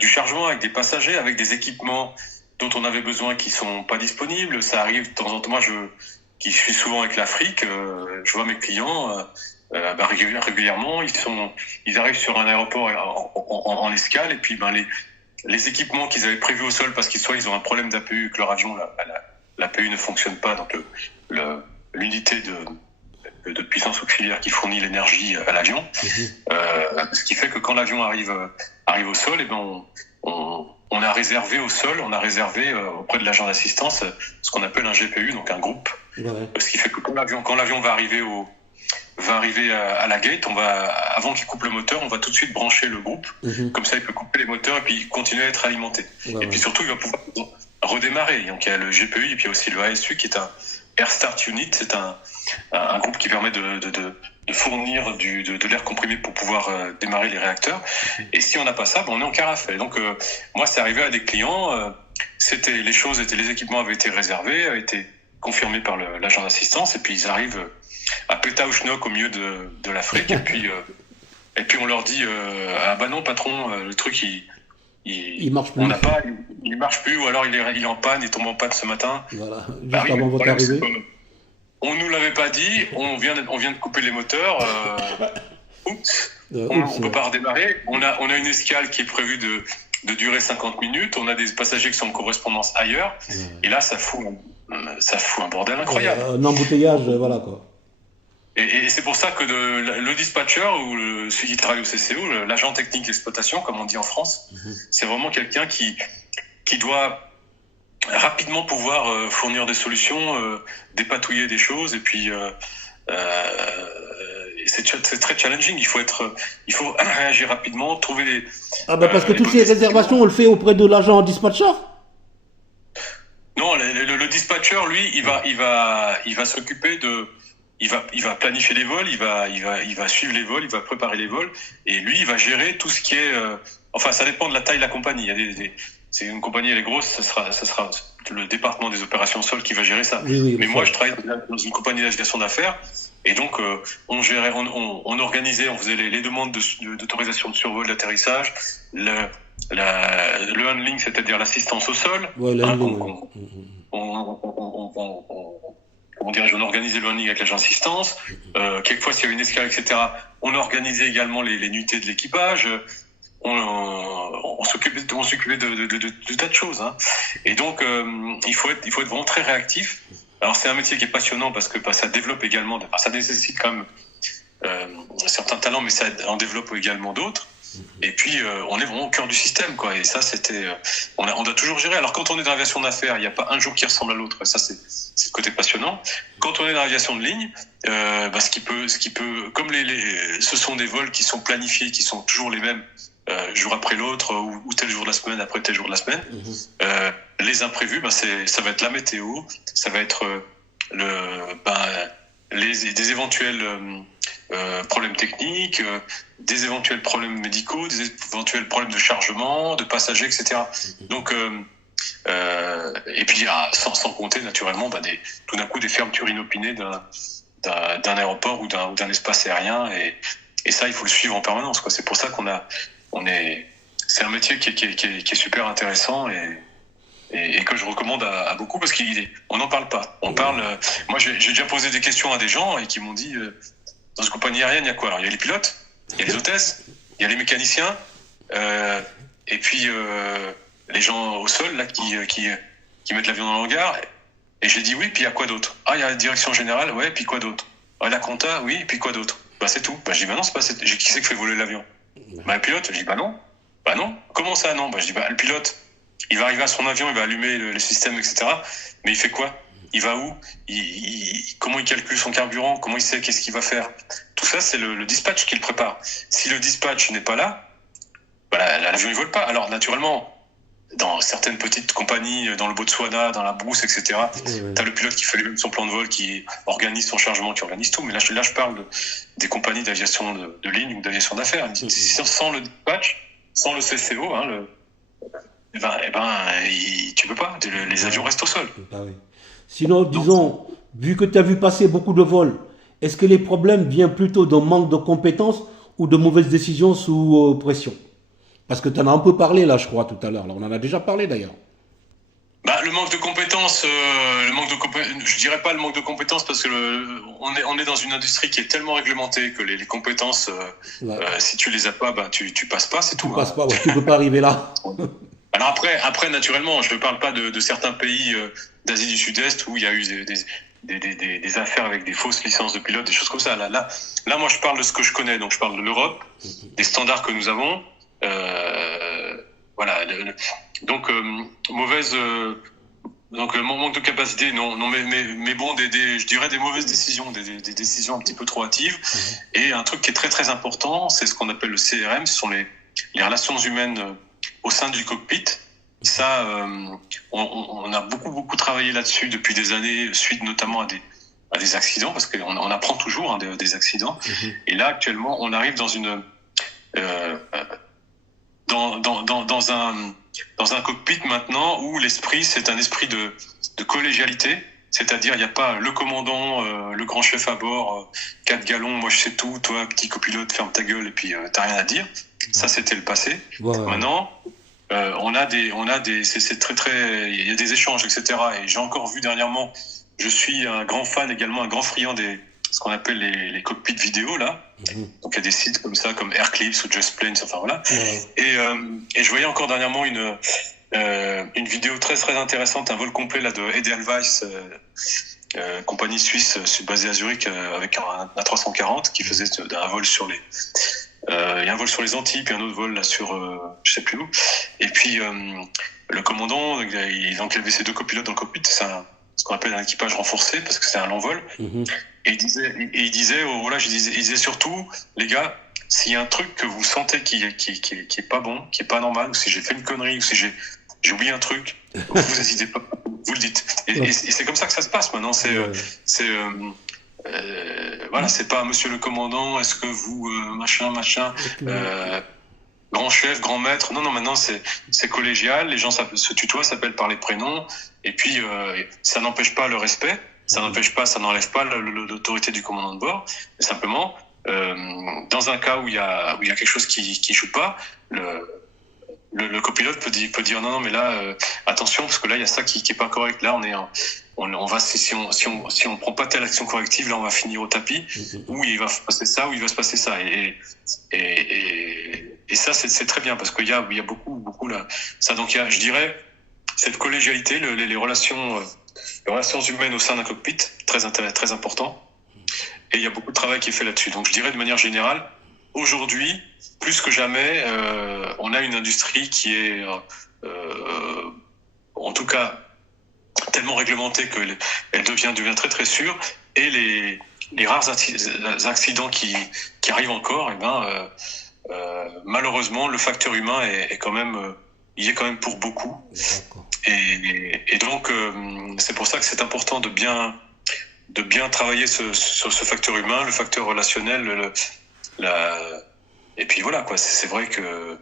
du chargement, avec des passagers, avec des équipements dont on avait besoin qui sont pas disponibles. Ça arrive de temps en temps. Moi, qui suis souvent avec l'Afrique, je vois mes clients régulièrement. Ils arrivent sur un aéroport en escale, et puis les équipements qu'ils avaient prévus au sol, parce qu'ils ont un problème d'APU, que leur avion, l'APU ne fonctionne pas, donc l'unité de puissance auxiliaire qui fournit l'énergie à l'avion, ce qui fait que quand l'avion arrive au sol, et on a réservé au sol, auprès de l'agent d'assistance ce qu'on appelle un GPU, donc un groupe. Ce qui fait que quand l'avion va arriver à la gate, avant qu'il coupe le moteur, on va tout de suite brancher le groupe. Comme ça, il peut couper les moteurs et puis continuer à être alimenté. Et puis surtout, il va pouvoir redémarrer. Donc il y a le GPU et puis aussi le ASU qui est un Air Start Unit. C'est un groupe qui permet de fournir de l'air comprimé pour pouvoir démarrer les réacteurs. Et si on n'a pas ça, on est en carafe. Et donc moi, c'est arrivé à des clients. Les équipements avaient été réservés, avaient été confirmés par l'agent d'assistance, et puis ils arrivent à Pétaouchnok au milieu de l'Afrique, et puis on leur dit non patron, le truc il marche plus. Il marche plus, ou alors il est en panne, il tombe en panne ce matin. Voilà, juste avant votre arrivée. On nous l'avait pas dit, on vient de couper les moteurs. On peut pas redémarrer. On a une escale qui est prévue de durer 50 minutes. On a des passagers qui sont en correspondance ailleurs. Et là, ça fout un bordel incroyable. Un embouteillage, voilà quoi. Et c'est pour ça que le dispatcher, ou celui qui travaille au CCO, l'agent technique d'exploitation, comme on dit en France, c'est vraiment quelqu'un qui doit rapidement pouvoir fournir des solutions, dépatouiller des choses, et puis c'est très challenging. Il faut réagir rapidement, trouver les. Parce que toutes ces réservations, on le fait auprès de l'agent dispatcher. Non, le dispatcher, lui, il va s'occuper de. Il va planifier les vols, il va suivre les vols, il va préparer les vols, et lui, il va gérer tout ce qui est. Ça dépend de la taille de la compagnie. C'est une compagnie, elle est grosse, ça sera le département des opérations sol qui va gérer ça. Mais moi, je travaille dans une compagnie d'aviation d'affaires, et donc on organisait, on faisait les demandes d'autorisation de survol, d'atterrissage, le handling, c'est-à-dire l'assistance au sol, on organisait le landing avec l'agent assistance. Quelquefois, s'il y avait une escale, etc., on organisait également les nuitées de l'équipage. On s'occupait de tas de choses. Hein. Et donc, il faut être vraiment très réactif. Alors, c'est un métier qui est passionnant parce que ça développe également, ça nécessite quand même certains talents, mais ça en développe également d'autres. Et puis, on est vraiment au cœur du système, quoi. Et ça, on doit toujours gérer. Alors, quand on est dans l'aviation d'affaires, il n'y a pas un jour qui ressemble à l'autre. Ça, c'est le côté passionnant. Quand on est dans l'aviation de ligne, ce qui peut, comme ce sont des vols qui sont planifiés, qui sont toujours les mêmes, jour après l'autre, ou tel jour de la semaine après tel jour de la semaine. Les imprévus, ça va être la météo, ça va être des éventuels problèmes techniques, des éventuels problèmes médicaux, des éventuels problèmes de chargement, de passagers, etc. Donc, et puis sans compter naturellement tout d'un coup des fermetures inopinées d'un aéroport ou d'un espace aérien, et ça, il faut le suivre en permanence, quoi. C'est pour ça c'est un métier qui est super intéressant et que je recommande à beaucoup parce qu'on n'en parle pas. Moi, j'ai déjà posé des questions à des gens et qui m'ont dit, dans une compagnie aérienne, il y a quoi? Alors, il y a les pilotes, il y a les hôtesses, il y a les mécaniciens, et puis les gens au sol là qui mettent l'avion dans le hangar. Et j'ai dit oui, puis il y a quoi d'autre? Ah, il y a la direction générale, ouais, puis quoi d'autre? Ah, la compta, oui, puis quoi d'autre? C'est tout. Je dis non, c'est pas qui c'est qui fait voler l'avion? Le pilote. Je dis non. Non. Comment ça, non? Je dis le pilote, il va arriver à son avion, il va allumer les systèmes, etc. Mais il fait quoi? Il va où? Comment il calcule son carburant? Comment il sait qu'est-ce qu'il va faire? Tout ça, c'est le dispatch qui le prépare. Si le dispatch n'est pas là, l'avion ne vole pas. Alors, naturellement, dans certaines petites compagnies, dans le Botswana, dans la brousse, etc., t'as le pilote qui fait lui-même son plan de vol, qui organise son chargement, qui organise tout. Mais là, je parle des compagnies d'aviation de ligne ou d'aviation d'affaires. Sans le dispatch, sans le CCO, tu peux pas. Les avions restent au sol. Sinon, disons, vu que tu as vu passer beaucoup de vols, est-ce que les problèmes viennent plutôt d'un manque de compétences ou de mauvaises décisions sous pression? Parce que tu en as un peu parlé là, je crois, tout à l'heure. Là, on en a déjà parlé d'ailleurs. Le manque de compétences, je dirais pas le manque de compétences parce que on est dans une industrie qui est tellement réglementée que les compétences, si tu les as pas, tu passes pas, c'est tout. Tu passes pas, tu peux pas arriver là. Alors après, naturellement, je ne parle pas de certains pays d'Asie du Sud-Est où il y a eu des affaires avec des fausses licences de pilote, des choses comme ça. Là, moi, je parle de ce que je connais. Donc, je parle de l'Europe, des standards que nous avons. Donc manque de capacité, non, mais bon, je dirais des mauvaises décisions, des décisions un petit peu trop hâtives. Et un truc qui est très très important, c'est ce qu'on appelle le CRM, ce sont les relations humaines au sein du cockpit. Ça, on a beaucoup travaillé là-dessus depuis des années, suite notamment à des accidents, parce qu'on apprend toujours des accidents. Et là, actuellement, on arrive dans un cockpit maintenant où l'esprit, c'est un esprit de collégialité. C'est-à-dire, il n'y a pas le commandant, le grand chef à bord, 4 gallons, moi je sais tout, toi, petit copilote, ferme ta gueule et puis t'as rien à dire. Ça, c'était le passé. Maintenant, c'est très très, il y a des échanges, etc. Et j'ai encore vu dernièrement, je suis un grand fan également, un grand friand ce qu'on appelle les cockpits vidéo là. Donc il y a des sites comme ça, comme Airclips ou Just Planes, enfin voilà. Et je voyais encore dernièrement une vidéo très très intéressante, un vol complet là de Edelweiss, compagnie suisse basée à Zurich, avec un A340 qui faisait un vol sur il y a un vol sur les Antilles, puis un autre vol là sur je sais plus où. Et puis le commandant, il avait ses 2 copilotes dans le cockpit. C'est ce qu'on appelle un équipage renforcé parce que c'est un long vol. Et il disait surtout, les gars, s'il y a un truc que vous sentez qui est pas bon, qui est pas normal, ou si j'ai fait une connerie, ou si j'ai oublié un truc, vous n'hésitez pas, vous le dites. Et c'est comme ça que ça se passe maintenant. C'est pas monsieur le commandant, est-ce que vous machin, grand chef, grand maître. Non, maintenant c'est collégial, les gens se tutoient, s'appellent par les prénoms, et puis ça n'empêche pas le respect, ça n'enlève pas l'autorité du commandant de bord, mais simplement dans un cas où il y a quelque chose qui joue pas, le copilote peut dire non, mais là, attention, parce que là, il y a ça qui est pas correct. Là, on va, si on prend pas telle action corrective, là, on va finir au tapis, ou il va se passer ça, ou il va se passer ça. Et ça, c'est très bien, parce qu'il y a beaucoup là. Ça, donc, je dirais, cette collégialité, les relations humaines au sein d'un cockpit, très important. Et il y a beaucoup de travail qui est fait là-dessus. Donc, je dirais de manière générale, aujourd'hui, plus que jamais, on a une industrie qui est, en tout cas, tellement réglementée qu'elle devient très très sûre. Et les rares accidents qui arrivent encore, malheureusement, le facteur humain est quand même, il est quand même pour beaucoup. Et donc, c'est pour ça que c'est important de bien travailler sur ce facteur humain, le facteur relationnel, et puis voilà, quoi. C'est vrai que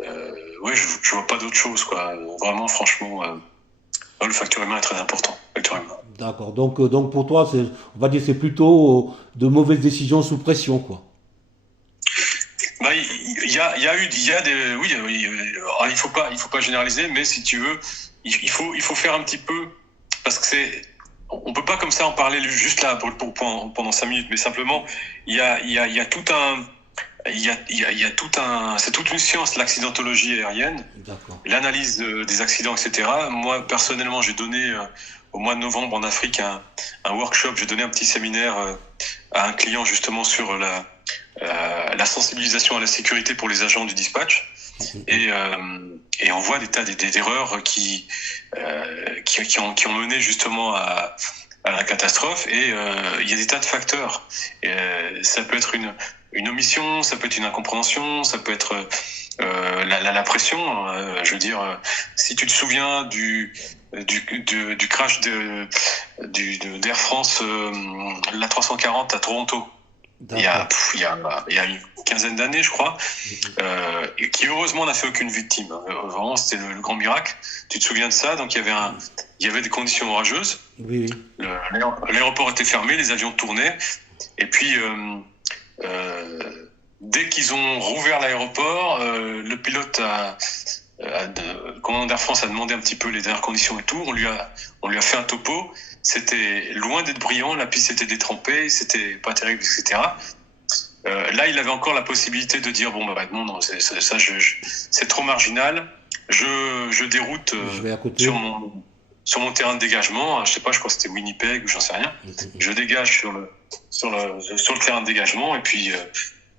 je vois pas d'autre chose, quoi. Vraiment, franchement, le facteur humain est très important. Facteur humain. D'accord. Donc pour toi, on va dire c'est plutôt de mauvaises décisions sous pression, quoi. Il y a des, oui, il faut pas généraliser, mais si tu veux, il faut faire un petit peu, parce que on peut pas comme ça en parler juste là pendant 5 minutes, mais simplement il y a tout un c'est toute une science, l'accidentologie aérienne, l'analyse des accidents, etc. Moi personnellement, j'ai donné au mois de novembre en Afrique un workshop, j'ai donné un petit séminaire à un client justement sur la sensibilisation à la sécurité pour les agents du dispatch. Et on voit des tas d'erreurs qui ont mené justement à la catastrophe, et il y a des tas de facteurs. Ça peut être une omission, ça peut être une incompréhension, ça peut être la pression. Je veux dire, si tu te souviens du crash d'Air France, la 340 à Toronto, il y a une quinzaine d'années, je crois, qui heureusement n'a fait aucune victime. Vraiment, c'était le grand miracle. Tu te souviens de ça? Donc il y avait des conditions orageuses. Oui. L'aéroport était fermé, les avions tournaient, et puis dès qu'ils ont rouvert l'aéroport, le pilote le commandant d'Air France a demandé un petit peu les dernières conditions et tout. On lui a fait un topo. C'était loin d'être brillant. La piste était détrempée, c'était pas terrible, etc. Là, il avait encore la possibilité de dire non, c'est trop marginal. Je déroute sur mon terrain de dégagement. Je sais pas, je crois que c'était Winnipeg ou j'en sais rien. Je dégage sur le terrain de dégagement, et puis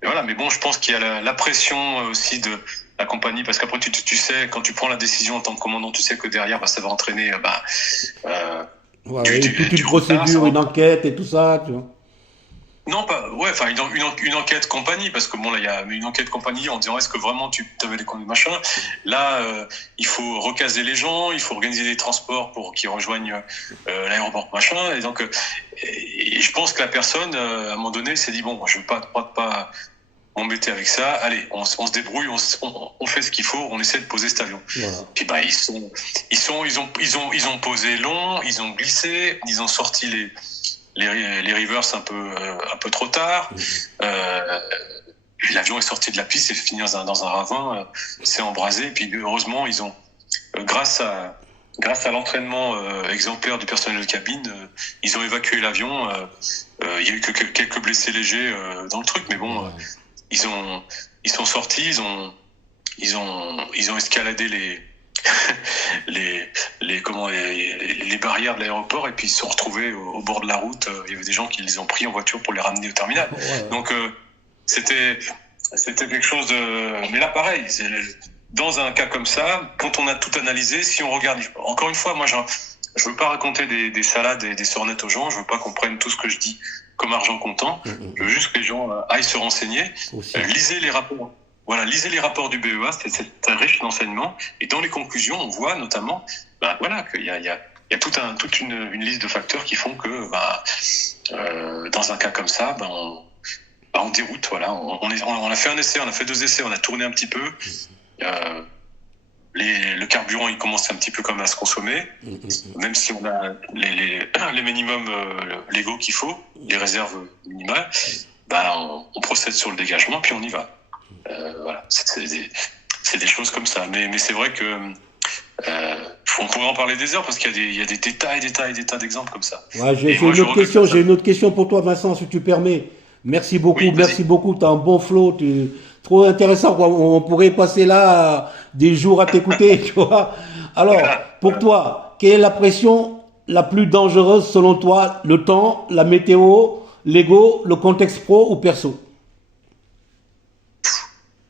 voilà. Mais bon, je pense qu'il y a la pression aussi de la compagnie, parce qu'après tu sais, quand tu prends la décision en tant que commandant, tu sais que derrière ça va entraîner toute une procédure, une enquête et tout ça, tu vois. Non, enfin une enquête compagnie, parce que là il y a une enquête compagnie en disant est-ce que vraiment tu avais les conduits machin. Là, il faut recaser les gens, il faut organiser des transports pour qu'ils rejoignent l'aéroport machin, et donc et je pense que la personne à un moment donné s'est dit je veux pas m'embêter avec ça. Allez, on se débrouille, on fait ce qu'il faut, on essaie de poser cet avion. Voilà. Puis ils ont posé long, ils ont glissé, ils ont sorti les reverse un peu trop tard. L'avion est sorti de la piste et fini dans un ravin, s'est embrasé. Et puis heureusement, ils ont, grâce à l'entraînement exemplaire du personnel de cabine, ils ont évacué l'avion. Il y a eu que quelques blessés légers dans le truc, mais bon, ils sont sortis, ils ont escaladé les barrières de l'aéroport, et puis ils se sont retrouvés au bord de la route. Il y avait des gens qui les ont pris en voiture pour les ramener au terminal. Donc c'était quelque chose de... Mais là pareil, dans un cas comme ça, quand on a tout analysé, si on regarde, encore une fois, moi je veux pas raconter des salades et des sornettes aux gens, je veux pas qu'on prenne tout ce que je dis comme argent comptant. Je veux juste que les gens aillent se renseigner, lisez les rapports. Voilà, lisez les rapports du BEA, c'est très riche d'enseignements. Et dans les conclusions, on voit notamment, qu'il y a toute une liste de facteurs qui font que, dans un cas comme ça, on déroute. Voilà, on a fait un essai, on a fait 2 essais, on a tourné un petit peu. Le carburant, il commence un petit peu comme à se consommer, même si on a les minimums légaux qu'il faut, les réserves minimales. On procède sur le dégagement, puis on y va. Voilà, c'est des choses comme ça. Mais c'est vrai que on pourrait en parler des heures parce qu'il y a des tas d'exemples comme ça. Ouais, j'ai une autre question pour toi, Vincent, si tu permets. Merci beaucoup, Oui, merci beaucoup. Tu as un bon flow, trop intéressant, quoi. On pourrait passer là des jours à t'écouter, tu vois. Alors, pour toi, quelle est la pression la plus dangereuse selon toi? Le temps, la météo, l'ego, le contexte pro ou perso?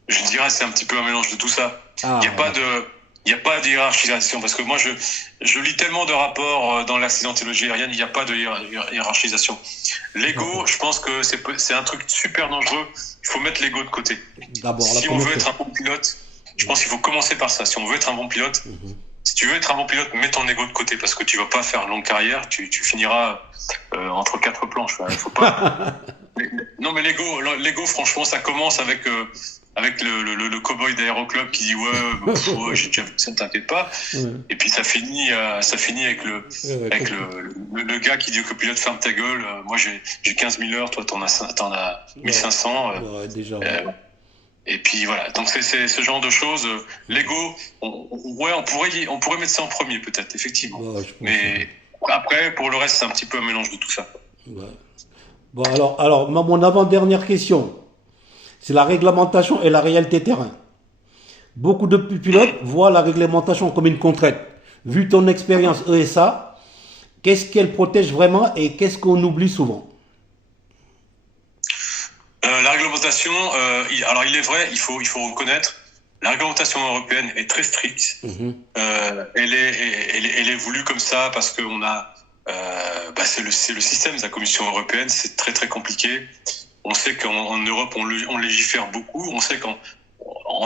Je dirais c'est un petit peu un mélange de tout ça. Ah, Il n'y a pas de hiérarchisation parce que moi je lis tellement de rapports dans l'accidentologie aérienne, il n'y a pas de hiérarchisation. L'ego, je pense que c'est un truc super dangereux. Il faut mettre l'ego de côté. D'abord, si on veut être un bon pilote, je pense qu'il faut commencer par ça. Si on veut être un bon pilote, si tu veux être un bon pilote, mets ton ego de côté parce que tu vas pas faire une longue carrière, tu finiras entre quatre planches. Il faut pas. Non mais l'ego, franchement, ça commence avec le cow-boy d'aéroclub qui dit ouais j'ai déjà vu ça, ne t'inquiète pas. Et puis ça finit avec le gars qui dit au copilote ferme ta gueule, moi j'ai 15 000 heures, toi t'en as 1500. Et puis voilà, donc c'est ce genre de choses. L'ego, on pourrait mettre ça en premier peut-être, effectivement. Mais après, pour le reste, c'est un petit peu un mélange de tout ça. Ouais. Bon alors mon avant-dernière question. C'est la réglementation et la réalité terrain. Beaucoup de pilotes voient la réglementation comme une contrainte. Vu ton expérience ESA, qu'est-ce qu'elle protège vraiment et qu'est-ce qu'on oublie souvent? La réglementation, alors il est vrai, il faut reconnaître, la réglementation européenne est très stricte. Elle est voulue comme ça parce qu'on a, c'est le système de la Commission européenne, c'est très très compliqué. On sait qu'en Europe, on légifère beaucoup. On sait qu'en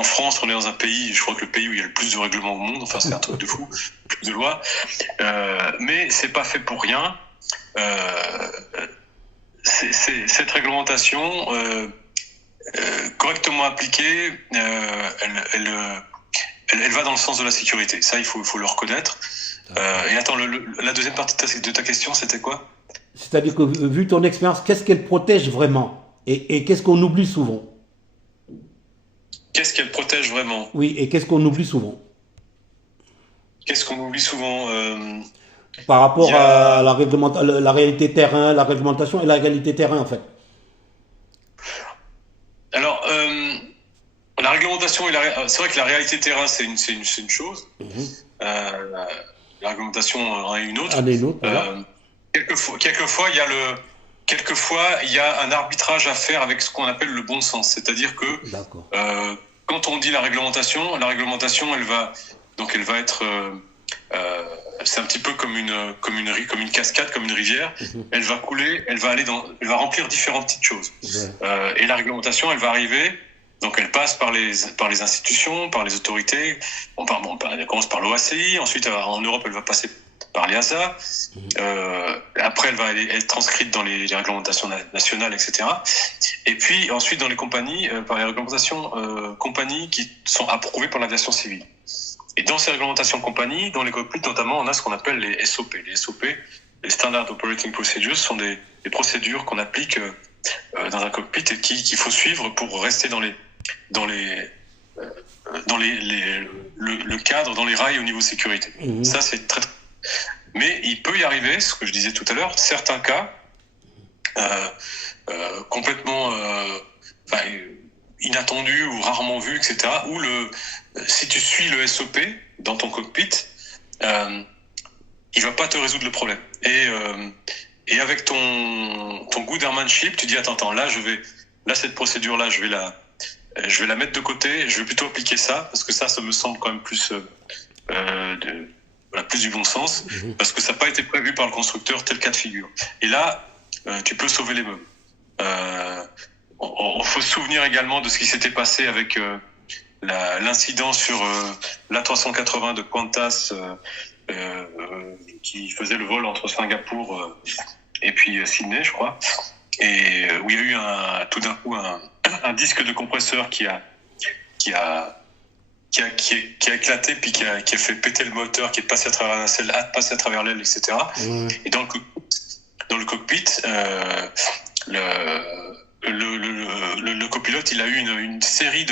France, on est dans un pays, je crois que le pays où il y a le plus de règlements au monde. Enfin, c'est un truc de fou, plus de lois. Mais c'est pas fait pour rien. Cette réglementation, correctement appliquée, elle va dans le sens de la sécurité. Ça, il faut le reconnaître. Et attends, la deuxième partie de ta question, c'était quoi? C'est-à-dire que, vu ton expérience, qu'est-ce qu'elle protège vraiment? Et qu'est-ce qu'on oublie souvent? Qu'est-ce qu'elle protège vraiment? Oui, et qu'est-ce qu'on oublie souvent? Qu'est-ce qu'on oublie souvent? Par rapport à la réalité terrain, la réglementation et la réalité terrain, en fait. Alors, la réglementation et c'est vrai que la réalité terrain, c'est une chose. La réglementation en est une autre. Voilà. Quelquefois, il y a un arbitrage à faire avec ce qu'on appelle le bon sens. C'est-à-dire que quand on dit la réglementation, elle va être, c'est un petit peu comme une cascade, comme une rivière. Elle va couler, elle va remplir différentes petites choses. Et la réglementation, elle va arriver. Donc elle passe par les institutions, par les autorités. Elle commence par l'OACI, ensuite en Europe, elle va passer par l'EASA. Après, elle va être transcrite dans les réglementations nationales, etc. Et puis ensuite dans les compagnies, par les réglementations compagnies qui sont approuvées par l'aviation civile. Et dans ces réglementations compagnies, dans les cockpits notamment, on a ce qu'on appelle les SOP. Les SOP, les Standard Operating Procedures, sont des procédures qu'on applique dans un cockpit et qu'il faut suivre pour rester dans le cadre, dans les rails au niveau sécurité. Ça, c'est très. Mais il peut y arriver, ce que je disais tout à l'heure, certains cas complètement inattendus ou rarement vus, etc., où si tu suis le SOP dans ton cockpit, il va pas te résoudre le problème. Et avec ton good airmanship, tu dis attends, là cette procédure-là, je vais la mettre de côté, je vais plutôt appliquer ça, parce que ça me semble quand même plus plus du bon sens, parce que ça n'a pas été prévu par le constructeur, tel cas de figure. Et là, tu peux sauver les meubles. Il faut se souvenir également de ce qui s'était passé avec l'incident sur l'A380 de Qantas, qui faisait le vol entre Singapour et puis Sydney, je crois, et où il y a eu tout d'un coup un disque de compresseur qui a éclaté, puis qui a fait péter le moteur, qui est passé à travers la nacelle, passé à travers l'aile, etc. Et dans le cockpit, le copilote, il a eu une série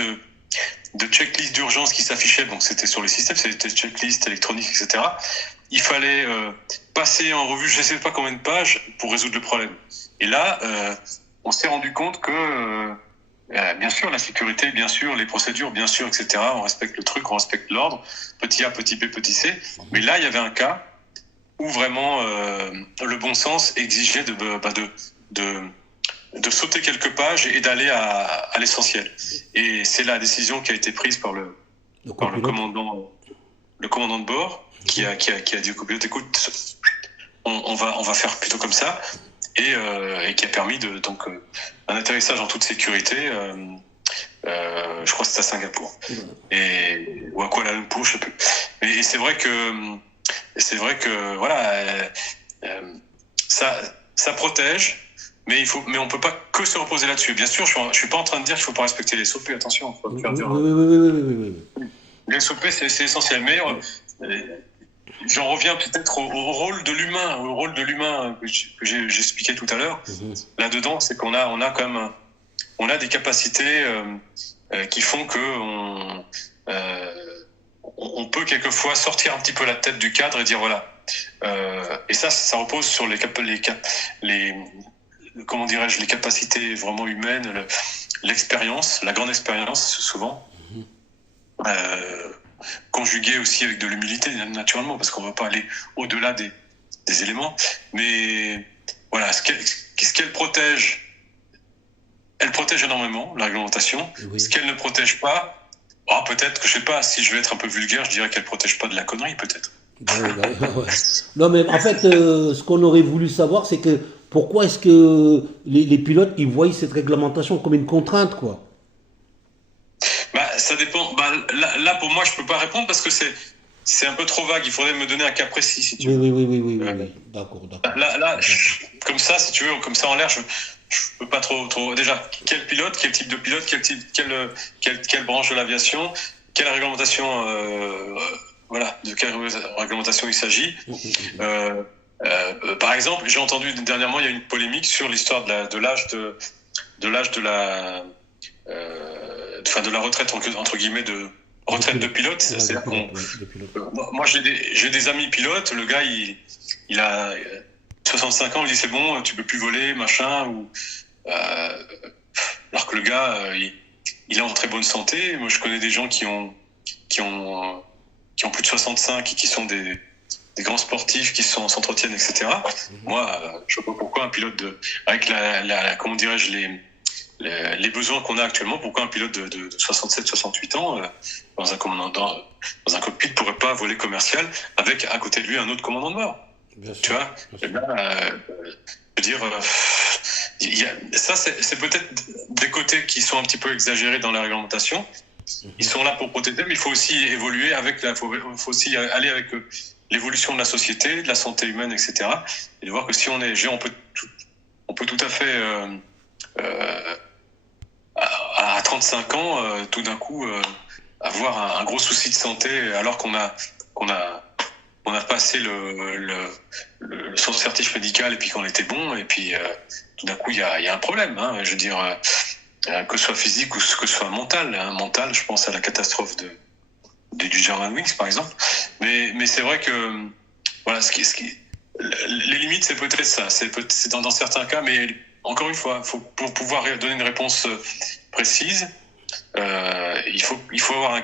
checklist d'urgence qui s'affichaient, donc c'était sur les systèmes, c'était checklist électronique, etc. Il fallait passer en revue je ne sais pas combien de pages pour résoudre le problème. Et là, on s'est rendu compte que bien sûr la sécurité, bien sûr les procédures, bien sûr, etc. On respecte le truc, on respecte l'ordre, petit A, petit B, petit C. Mais là, il y avait un cas où vraiment le bon sens exigeait de sauter quelques pages et d'aller à l'essentiel. Et c'est la décision qui a été prise par le commandant de bord qui a dit au copilote, écoute, on va faire plutôt comme ça, et qui a permis un atterrissage en toute sécurité. Je crois que c'était à Singapour ou à Kuala Lumpur, je sais plus. Et c'est vrai que voilà, ça protège. Mais on peut pas que se reposer là-dessus. Bien sûr, je suis pas en train de dire qu'il faut pas respecter les SOP. Attention, faut faire dire. Oui. Les SOP, c'est essentiel. Mais j'en reviens peut-être au rôle de l'humain, que j'expliquais tout à l'heure. Là-dedans, c'est qu'on a quand même, on a des capacités qui font que on peut quelquefois sortir un petit peu la tête du cadre et dire voilà. Et ça repose sur les comment dirais-je, les capacités vraiment humaines, l'expérience, la grande expérience souvent, conjuguée aussi avec de l'humilité naturellement, parce qu'on ne va pas aller au-delà des éléments. Mais voilà, ce qu'elle protège, elle protège énormément la réglementation. Oui. Ce qu'elle ne protège pas, peut-être que je sais pas, si je vais être un peu vulgaire, je dirais qu'elle protège pas de la connerie peut-être. Ouais. Non mais en fait, ce qu'on aurait voulu savoir, c'est que pourquoi est-ce que les pilotes ils voient cette réglementation comme une contrainte, quoi? Ça dépend. Là pour moi je peux pas répondre parce que c'est un peu trop vague. Il faudrait me donner un cas précis si tu veux. Oui. D'accord. Là comme ça, si tu veux, comme ça en l'air, je peux pas trop. Déjà, quel pilote, quel type de pilote, quelle branche de l'aviation, quelle réglementation, de quelle réglementation il s'agit. Par exemple, j'ai entendu dernièrement, il y a une polémique sur l'histoire de l'âge de la retraite entre guillemets de retraite de pilote. C'est-à-dire moi j'ai des amis pilotes. Le gars il a 65 ans, il dit c'est bon, tu peux plus voler, machin. Alors que le gars il est en très bonne santé. Moi je connais des gens qui ont plus de 65 et qui sont des grands sportifs qui s'entretiennent, etc. Moi, je vois pas pourquoi un pilote avec comment dirais-je, les besoins qu'on a actuellement, pourquoi un pilote de 67-68 ans dans un cockpit pourrait pas voler commercial avec à côté de lui un autre commandant de bord. Tu vois, je veux dire, ça c'est peut-être des côtés qui sont un petit peu exagérés dans la réglementation. Ils sont là pour protéger, mais il faut aussi évoluer faut aussi aller avec l'évolution de la société, de la santé humaine, etc. Et de voir que si on est géant, on peut tout à fait à 35 ans, tout d'un coup avoir un gros souci de santé alors qu'on a passé son certif médical et puis qu'on était bon, et puis tout d'un coup il y a un problème. Je veux dire, que ce soit physique ou que ce soit mental. Mental, je pense à la catastrophe du Germanwings par exemple. Mais c'est vrai que voilà, les limites c'est peut-être ça. C'est dans certains cas, mais encore une fois, pour pouvoir donner une réponse précise, il faut avoir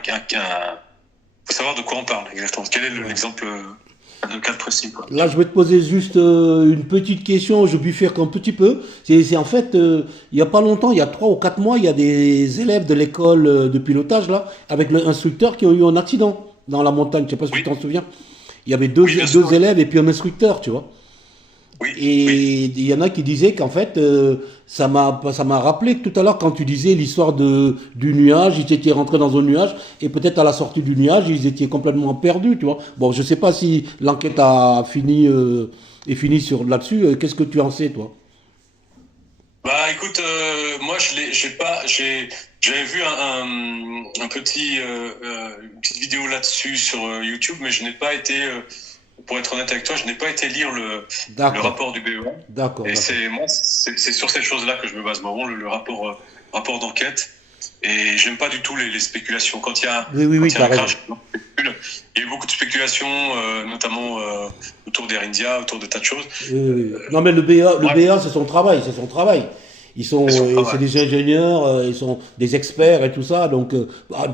faut savoir de quoi on parle exactement. Quel est l'exemple, le cas précis, quoi. Là, je vais te poser juste une petite question, je bifurque un petit peu. C'est en fait, il n'y a pas longtemps, il y a 3 ou 4 mois, il y a des élèves de l'école de pilotage, là, avec l'instructeur qui ont eu un accident dans la montagne. Je ne sais pas si tu t'en souviens. Il y avait deux élèves et puis un instructeur, tu vois. Et il y en a qui disaient qu'en fait, ça m'a rappelé que tout à l'heure, quand tu disais l'histoire du nuage, ils étaient rentrés dans un nuage, et peut-être à la sortie du nuage, ils étaient complètement perdus, tu vois. Bon, je sais pas si l'enquête est finie là-dessus. Qu'est-ce que tu en sais, toi? Écoute, moi, j'avais vu une petite vidéo là-dessus sur YouTube, mais je n'ai pas été... pour être honnête avec toi, je n'ai pas été lire le rapport du BEA. D'accord. Et c'est sur ces choses-là que je me base. Le rapport d'enquête, et j'aime pas du tout les spéculations. Quand il y a, Oui, oui, quand oui, il y tu a as un raison. crash, il y a eu beaucoup de spéculations, notamment autour d'Air India, autour de tas de choses. Oui, oui, oui. Non, mais le Bref, BA, c'est son travail, c'est son travail. c'est son C'est travail. des ingénieurs, ils sont des experts et tout ça. Donc,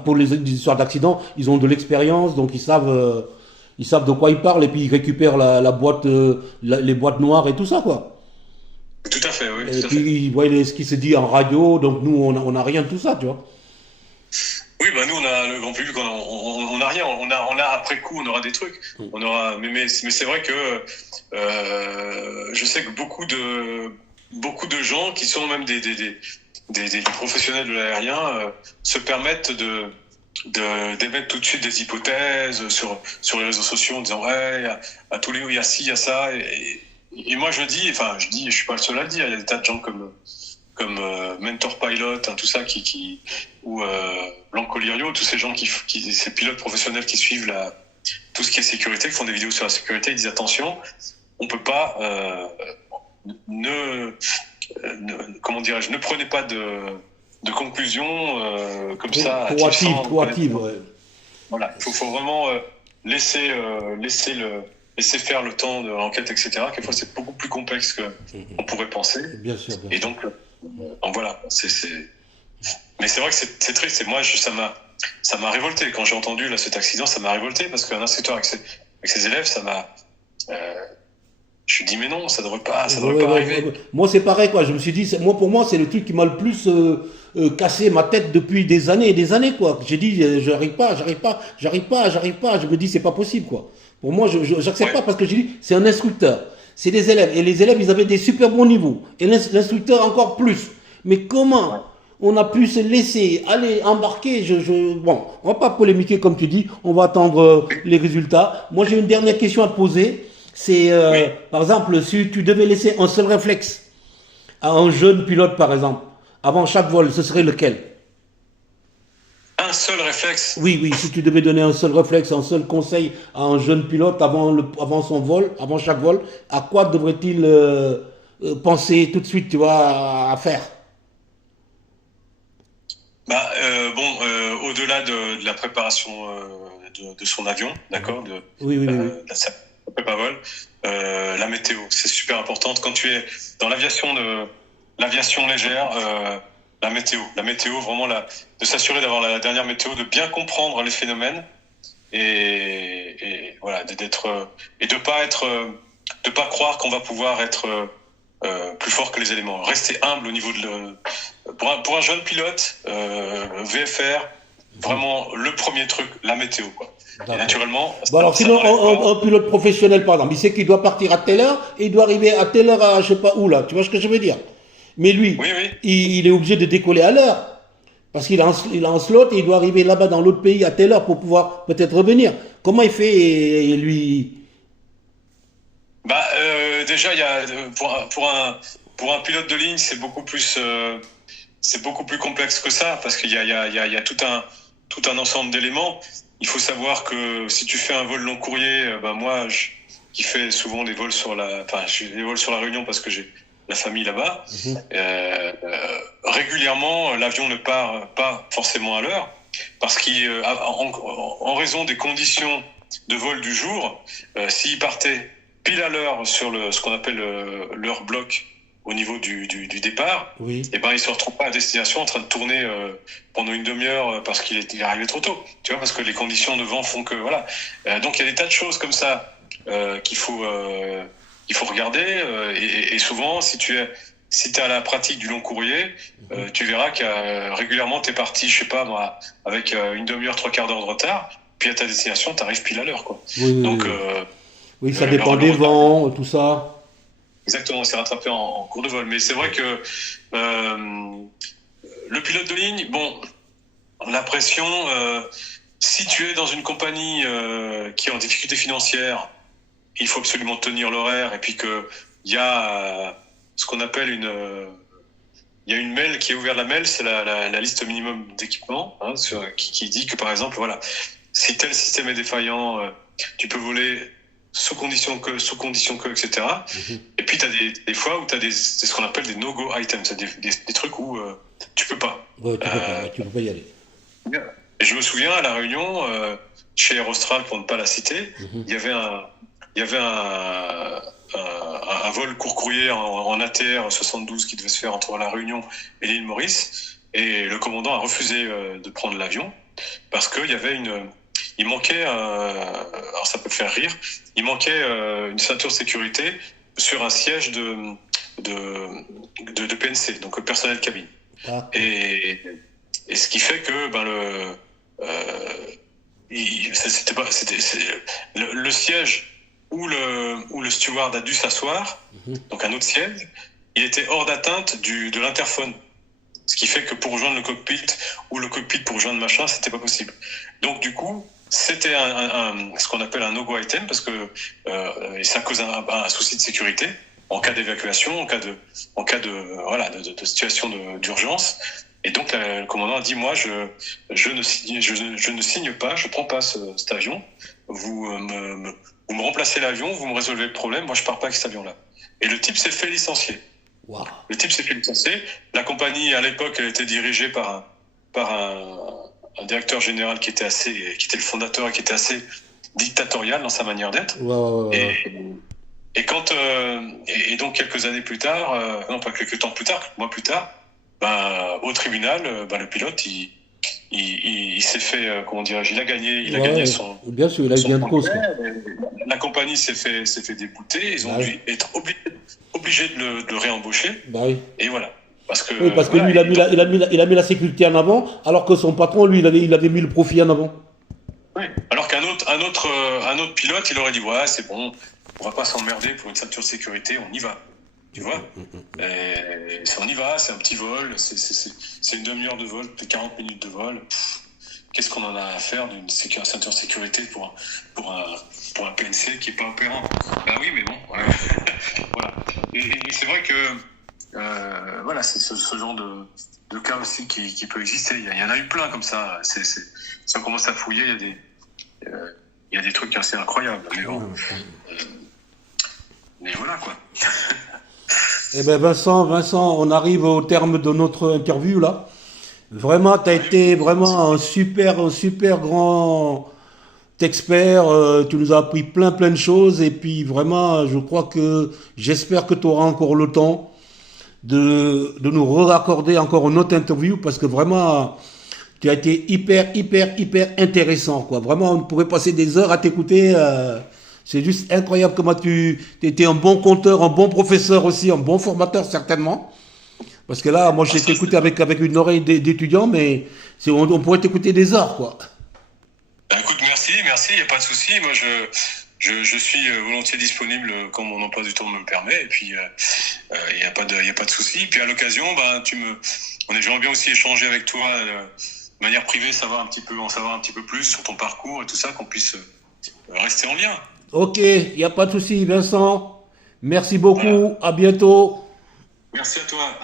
pour les histoires d'accidents, ils ont de l'expérience, donc ils savent de quoi ils parlent et puis ils récupèrent la boîte, les boîtes noires et tout ça, quoi. Tout à fait, oui, Et tout à puis fait. ils voient ce qui se dit en radio, donc nous, on a rien de tout ça, tu vois. Oui, bah nous, on a le grand public, on a rien. On a après coup, on aura des trucs. On aura, mais c'est vrai que je sais que beaucoup de gens qui sont même des professionnels de l'aérien se permettent d'émettre tout de suite des hypothèses sur les réseaux sociaux en disant ouais, à tous les il y a ci, il y a ça. Et moi, je suis pas le seul à le dire. Il y a des tas de gens comme Mentor Pilot, hein, tout ça ou Blanco Lirio, tous ces gens ces pilotes professionnels qui suivent tout ce qui est sécurité, qui font des vidéos sur la sécurité, ils disent attention, on peut pas comment dirais-je, ne prenez pas de conclusions comme ça à Proactive, sans proactive, connaître. ouais. Voilà, faut vraiment laisser faire le temps de l'enquête, etc. Quelquefois, c'est beaucoup plus complexe qu'on pourrait penser. Bien sûr, bien Et sûr. donc voilà, mais c'est vrai que c'est triste. Et moi, ça m'a révolté quand j'ai entendu là cet accident. Ça m'a révolté parce qu'un instructeur avec ses élèves, je me suis dit mais non, ça devrait Ouais, pas ouais, arriver. ouais. Moi, c'est pareil, quoi. Je me suis dit, pour moi, c'est le truc qui m'a le plus cassé ma tête depuis des années et des années, quoi. J'ai dit, j'arrive pas, j'arrive pas, j'arrive pas, j'arrive pas. Je me dis, c'est pas possible, quoi. Pour moi, j'accepte Ouais, pas parce que j'ai dit, c'est un instructeur. C'est des élèves. Et les élèves, ils avaient des super bons niveaux. Et l'instructeur encore plus. Mais ouais. comment on a pu se laisser aller embarquer bon, on va pas polémiquer comme tu dis. On va attendre les résultats. Moi, j'ai une dernière question à te poser. C'est, Oui. par exemple, si tu devais laisser un seul réflexe à un jeune pilote, par exemple, avant chaque vol, ce serait lequel? Un seul réflexe. Oui, oui, si tu devais donner un seul réflexe, un seul conseil à un jeune pilote avant son vol, avant chaque vol, à quoi devrait-il penser tout de suite, tu vois, à faire? Bah bon, au-delà de la préparation de son avion, d'accord, Oui, oui, oui, oui. de sa prépa vol, la météo, c'est super importante. Quand tu es dans l'aviation légère, la météo, vraiment de s'assurer d'avoir la dernière météo, de bien comprendre les phénomènes et voilà, et de pas croire qu'on va pouvoir être plus fort que les éléments. Rester humble au niveau pour un jeune pilote, VFR, vraiment le premier truc, la météo, quoi. Et D'accord. naturellement, Bon, alors ça sinon, n'enlève un pas. pilote professionnel, par exemple, il sait qu'il doit partir à telle heure et il doit arriver à telle heure à je sais pas où, là. Tu vois ce que je veux dire? Mais lui, Oui, oui. il est obligé de décoller à l'heure. Parce il a un slot et il doit arriver là-bas dans l'autre pays à telle heure pour pouvoir peut-être revenir. Comment il fait, lui? Bah, déjà, il y a pour un pilote de ligne, c'est beaucoup plus complexe que ça parce qu'il y a tout un ensemble d'éléments. Il faut savoir que si tu fais un vol long courrier, bah moi, qui fais souvent je fais des vols sur la Réunion parce que j'ai la famille là-bas. Régulièrement, l'avion ne part pas forcément à l'heure parce en raison des conditions de vol du jour, s'il partait pile à l'heure sur ce qu'on appelle l'heure bloc au niveau du départ, Oui. et ben il se retrouve pas à destination en train de tourner pendant une demi-heure parce qu'il est arrivé trop tôt. Tu vois, parce que les conditions de vent font que voilà. Donc il y a des tas de choses comme ça qu'il faut regarder et souvent si t'es à la pratique du long courrier, tu verras que régulièrement t'es parti, je sais pas moi, avec une demi-heure, trois quarts d'heure de retard, puis à ta destination t'arrives pile à l'heure quoi. Oui, oui, Donc oui. Oui, ça le dépend le des retard, vents, tout ça. exactement, c'est rattrapé en cours de vol. Mais c'est vrai que le pilote de ligne, bon, la pression, si tu es dans une compagnie qui est en difficulté financière, il faut absolument tenir l'horaire et puis que il y a ce qu'on appelle il y a une mail qui est ouverte. La mail, c'est la liste minimum d'équipement qui dit que par exemple, voilà, si tel système est défaillant, tu peux voler sous condition que, etc. Et puis, tu as des fois où tu as c'est ce qu'on appelle des no-go items, c'est des trucs où tu peux pas. Ouais, tu peux pas y aller. Et je me souviens, à La Réunion, chez Aerostral, pour ne pas la citer, il y avait un vol court courrier en ATR 72 qui devait se faire entre La Réunion et l'île Maurice. Et le commandant a refusé de prendre l'avion parce qu'il y avait il manquait, alors ça peut faire rire, il manquait une ceinture de sécurité sur un siège de PNC, donc personnel cabine. Ah. Et ce qui fait que le siège où le steward a dû s'asseoir, donc un autre siège, il était hors d'atteinte de l'interphone. Ce qui fait que pour rejoindre le cockpit ou le cockpit pour rejoindre machin, c'était pas possible. Donc du coup, c'était ce qu'on appelle un no-go item parce que ça cause un souci de sécurité en cas d'évacuation, en cas de situation d'urgence. Et donc le commandant a dit moi je ne signe pas, je prends pas cet avion. Vous me remplacez l'avion, vous me résolvez le problème. Moi je pars pas avec cet avion-là. Et le type s'est fait licencier. Wow. Le type s'est fait licencier. La compagnie à l'époque elle était dirigée par un directeur général qui était le fondateur et qui était assez dictatorial dans sa manière d'être. Wow. Et donc quelques années plus tard, non pas quelques temps plus tard, quelques mois plus tard, au tribunal, le pilote il s'est fait comment dirais-je, il a gagné son. Bien sûr, il a eu gain de cause. La compagnie s'est fait débouter, ils ont dû être obligés de le réembaucher. Oui. Et voilà. Parce que lui, il a mis la sécurité en avant, alors que son patron, lui, il avait mis le profit en avant. Oui. Alors qu'un autre pilote, il aurait dit ouais, c'est bon, on va pas s'emmerder pour une ceinture de sécurité, on y va. Tu vois, on y va, c'est un petit vol, c'est une demi-heure de vol, peut-être 40 minutes de vol. Qu'est-ce qu'on en a à faire d'une ceinture de sécurité pour un PNC qui est pas opérant? Oui, mais bon, voilà. Et c'est vrai que voilà, c'est ce genre de cas aussi qui peut exister. Il y en a eu plein comme ça. Si on commence à fouiller, il y a des trucs assez incroyables. Mais bon, mais voilà quoi. Eh ben Vincent, on arrive au terme de notre interview là. Vraiment, tu as été vraiment un super grand expert. Tu nous as appris plein de choses et puis vraiment, j'espère que tu auras encore le temps de nous raccorder encore une autre interview parce que vraiment, tu as été hyper intéressant quoi. Vraiment, on pourrait passer des heures à t'écouter. C'est juste incroyable comment tu étais un bon conteur, un bon professeur aussi, un bon formateur certainement. Parce que là, moi, j'ai t'écouté avec une oreille d'étudiant, mais on pourrait t'écouter des heures, quoi. Écoute, merci, il n'y a pas de souci. Moi, je suis volontiers disponible quand mon emploi du temps me le permet. Et puis, il n'y a pas de souci. Puis, à l'occasion, j'aimerais bien aussi échanger avec toi de manière privée, en savoir un petit peu plus sur ton parcours et tout ça, qu'on puisse rester en lien. Ok, il n'y a pas de souci, Vincent. Merci beaucoup. Voilà. À bientôt. Merci à toi.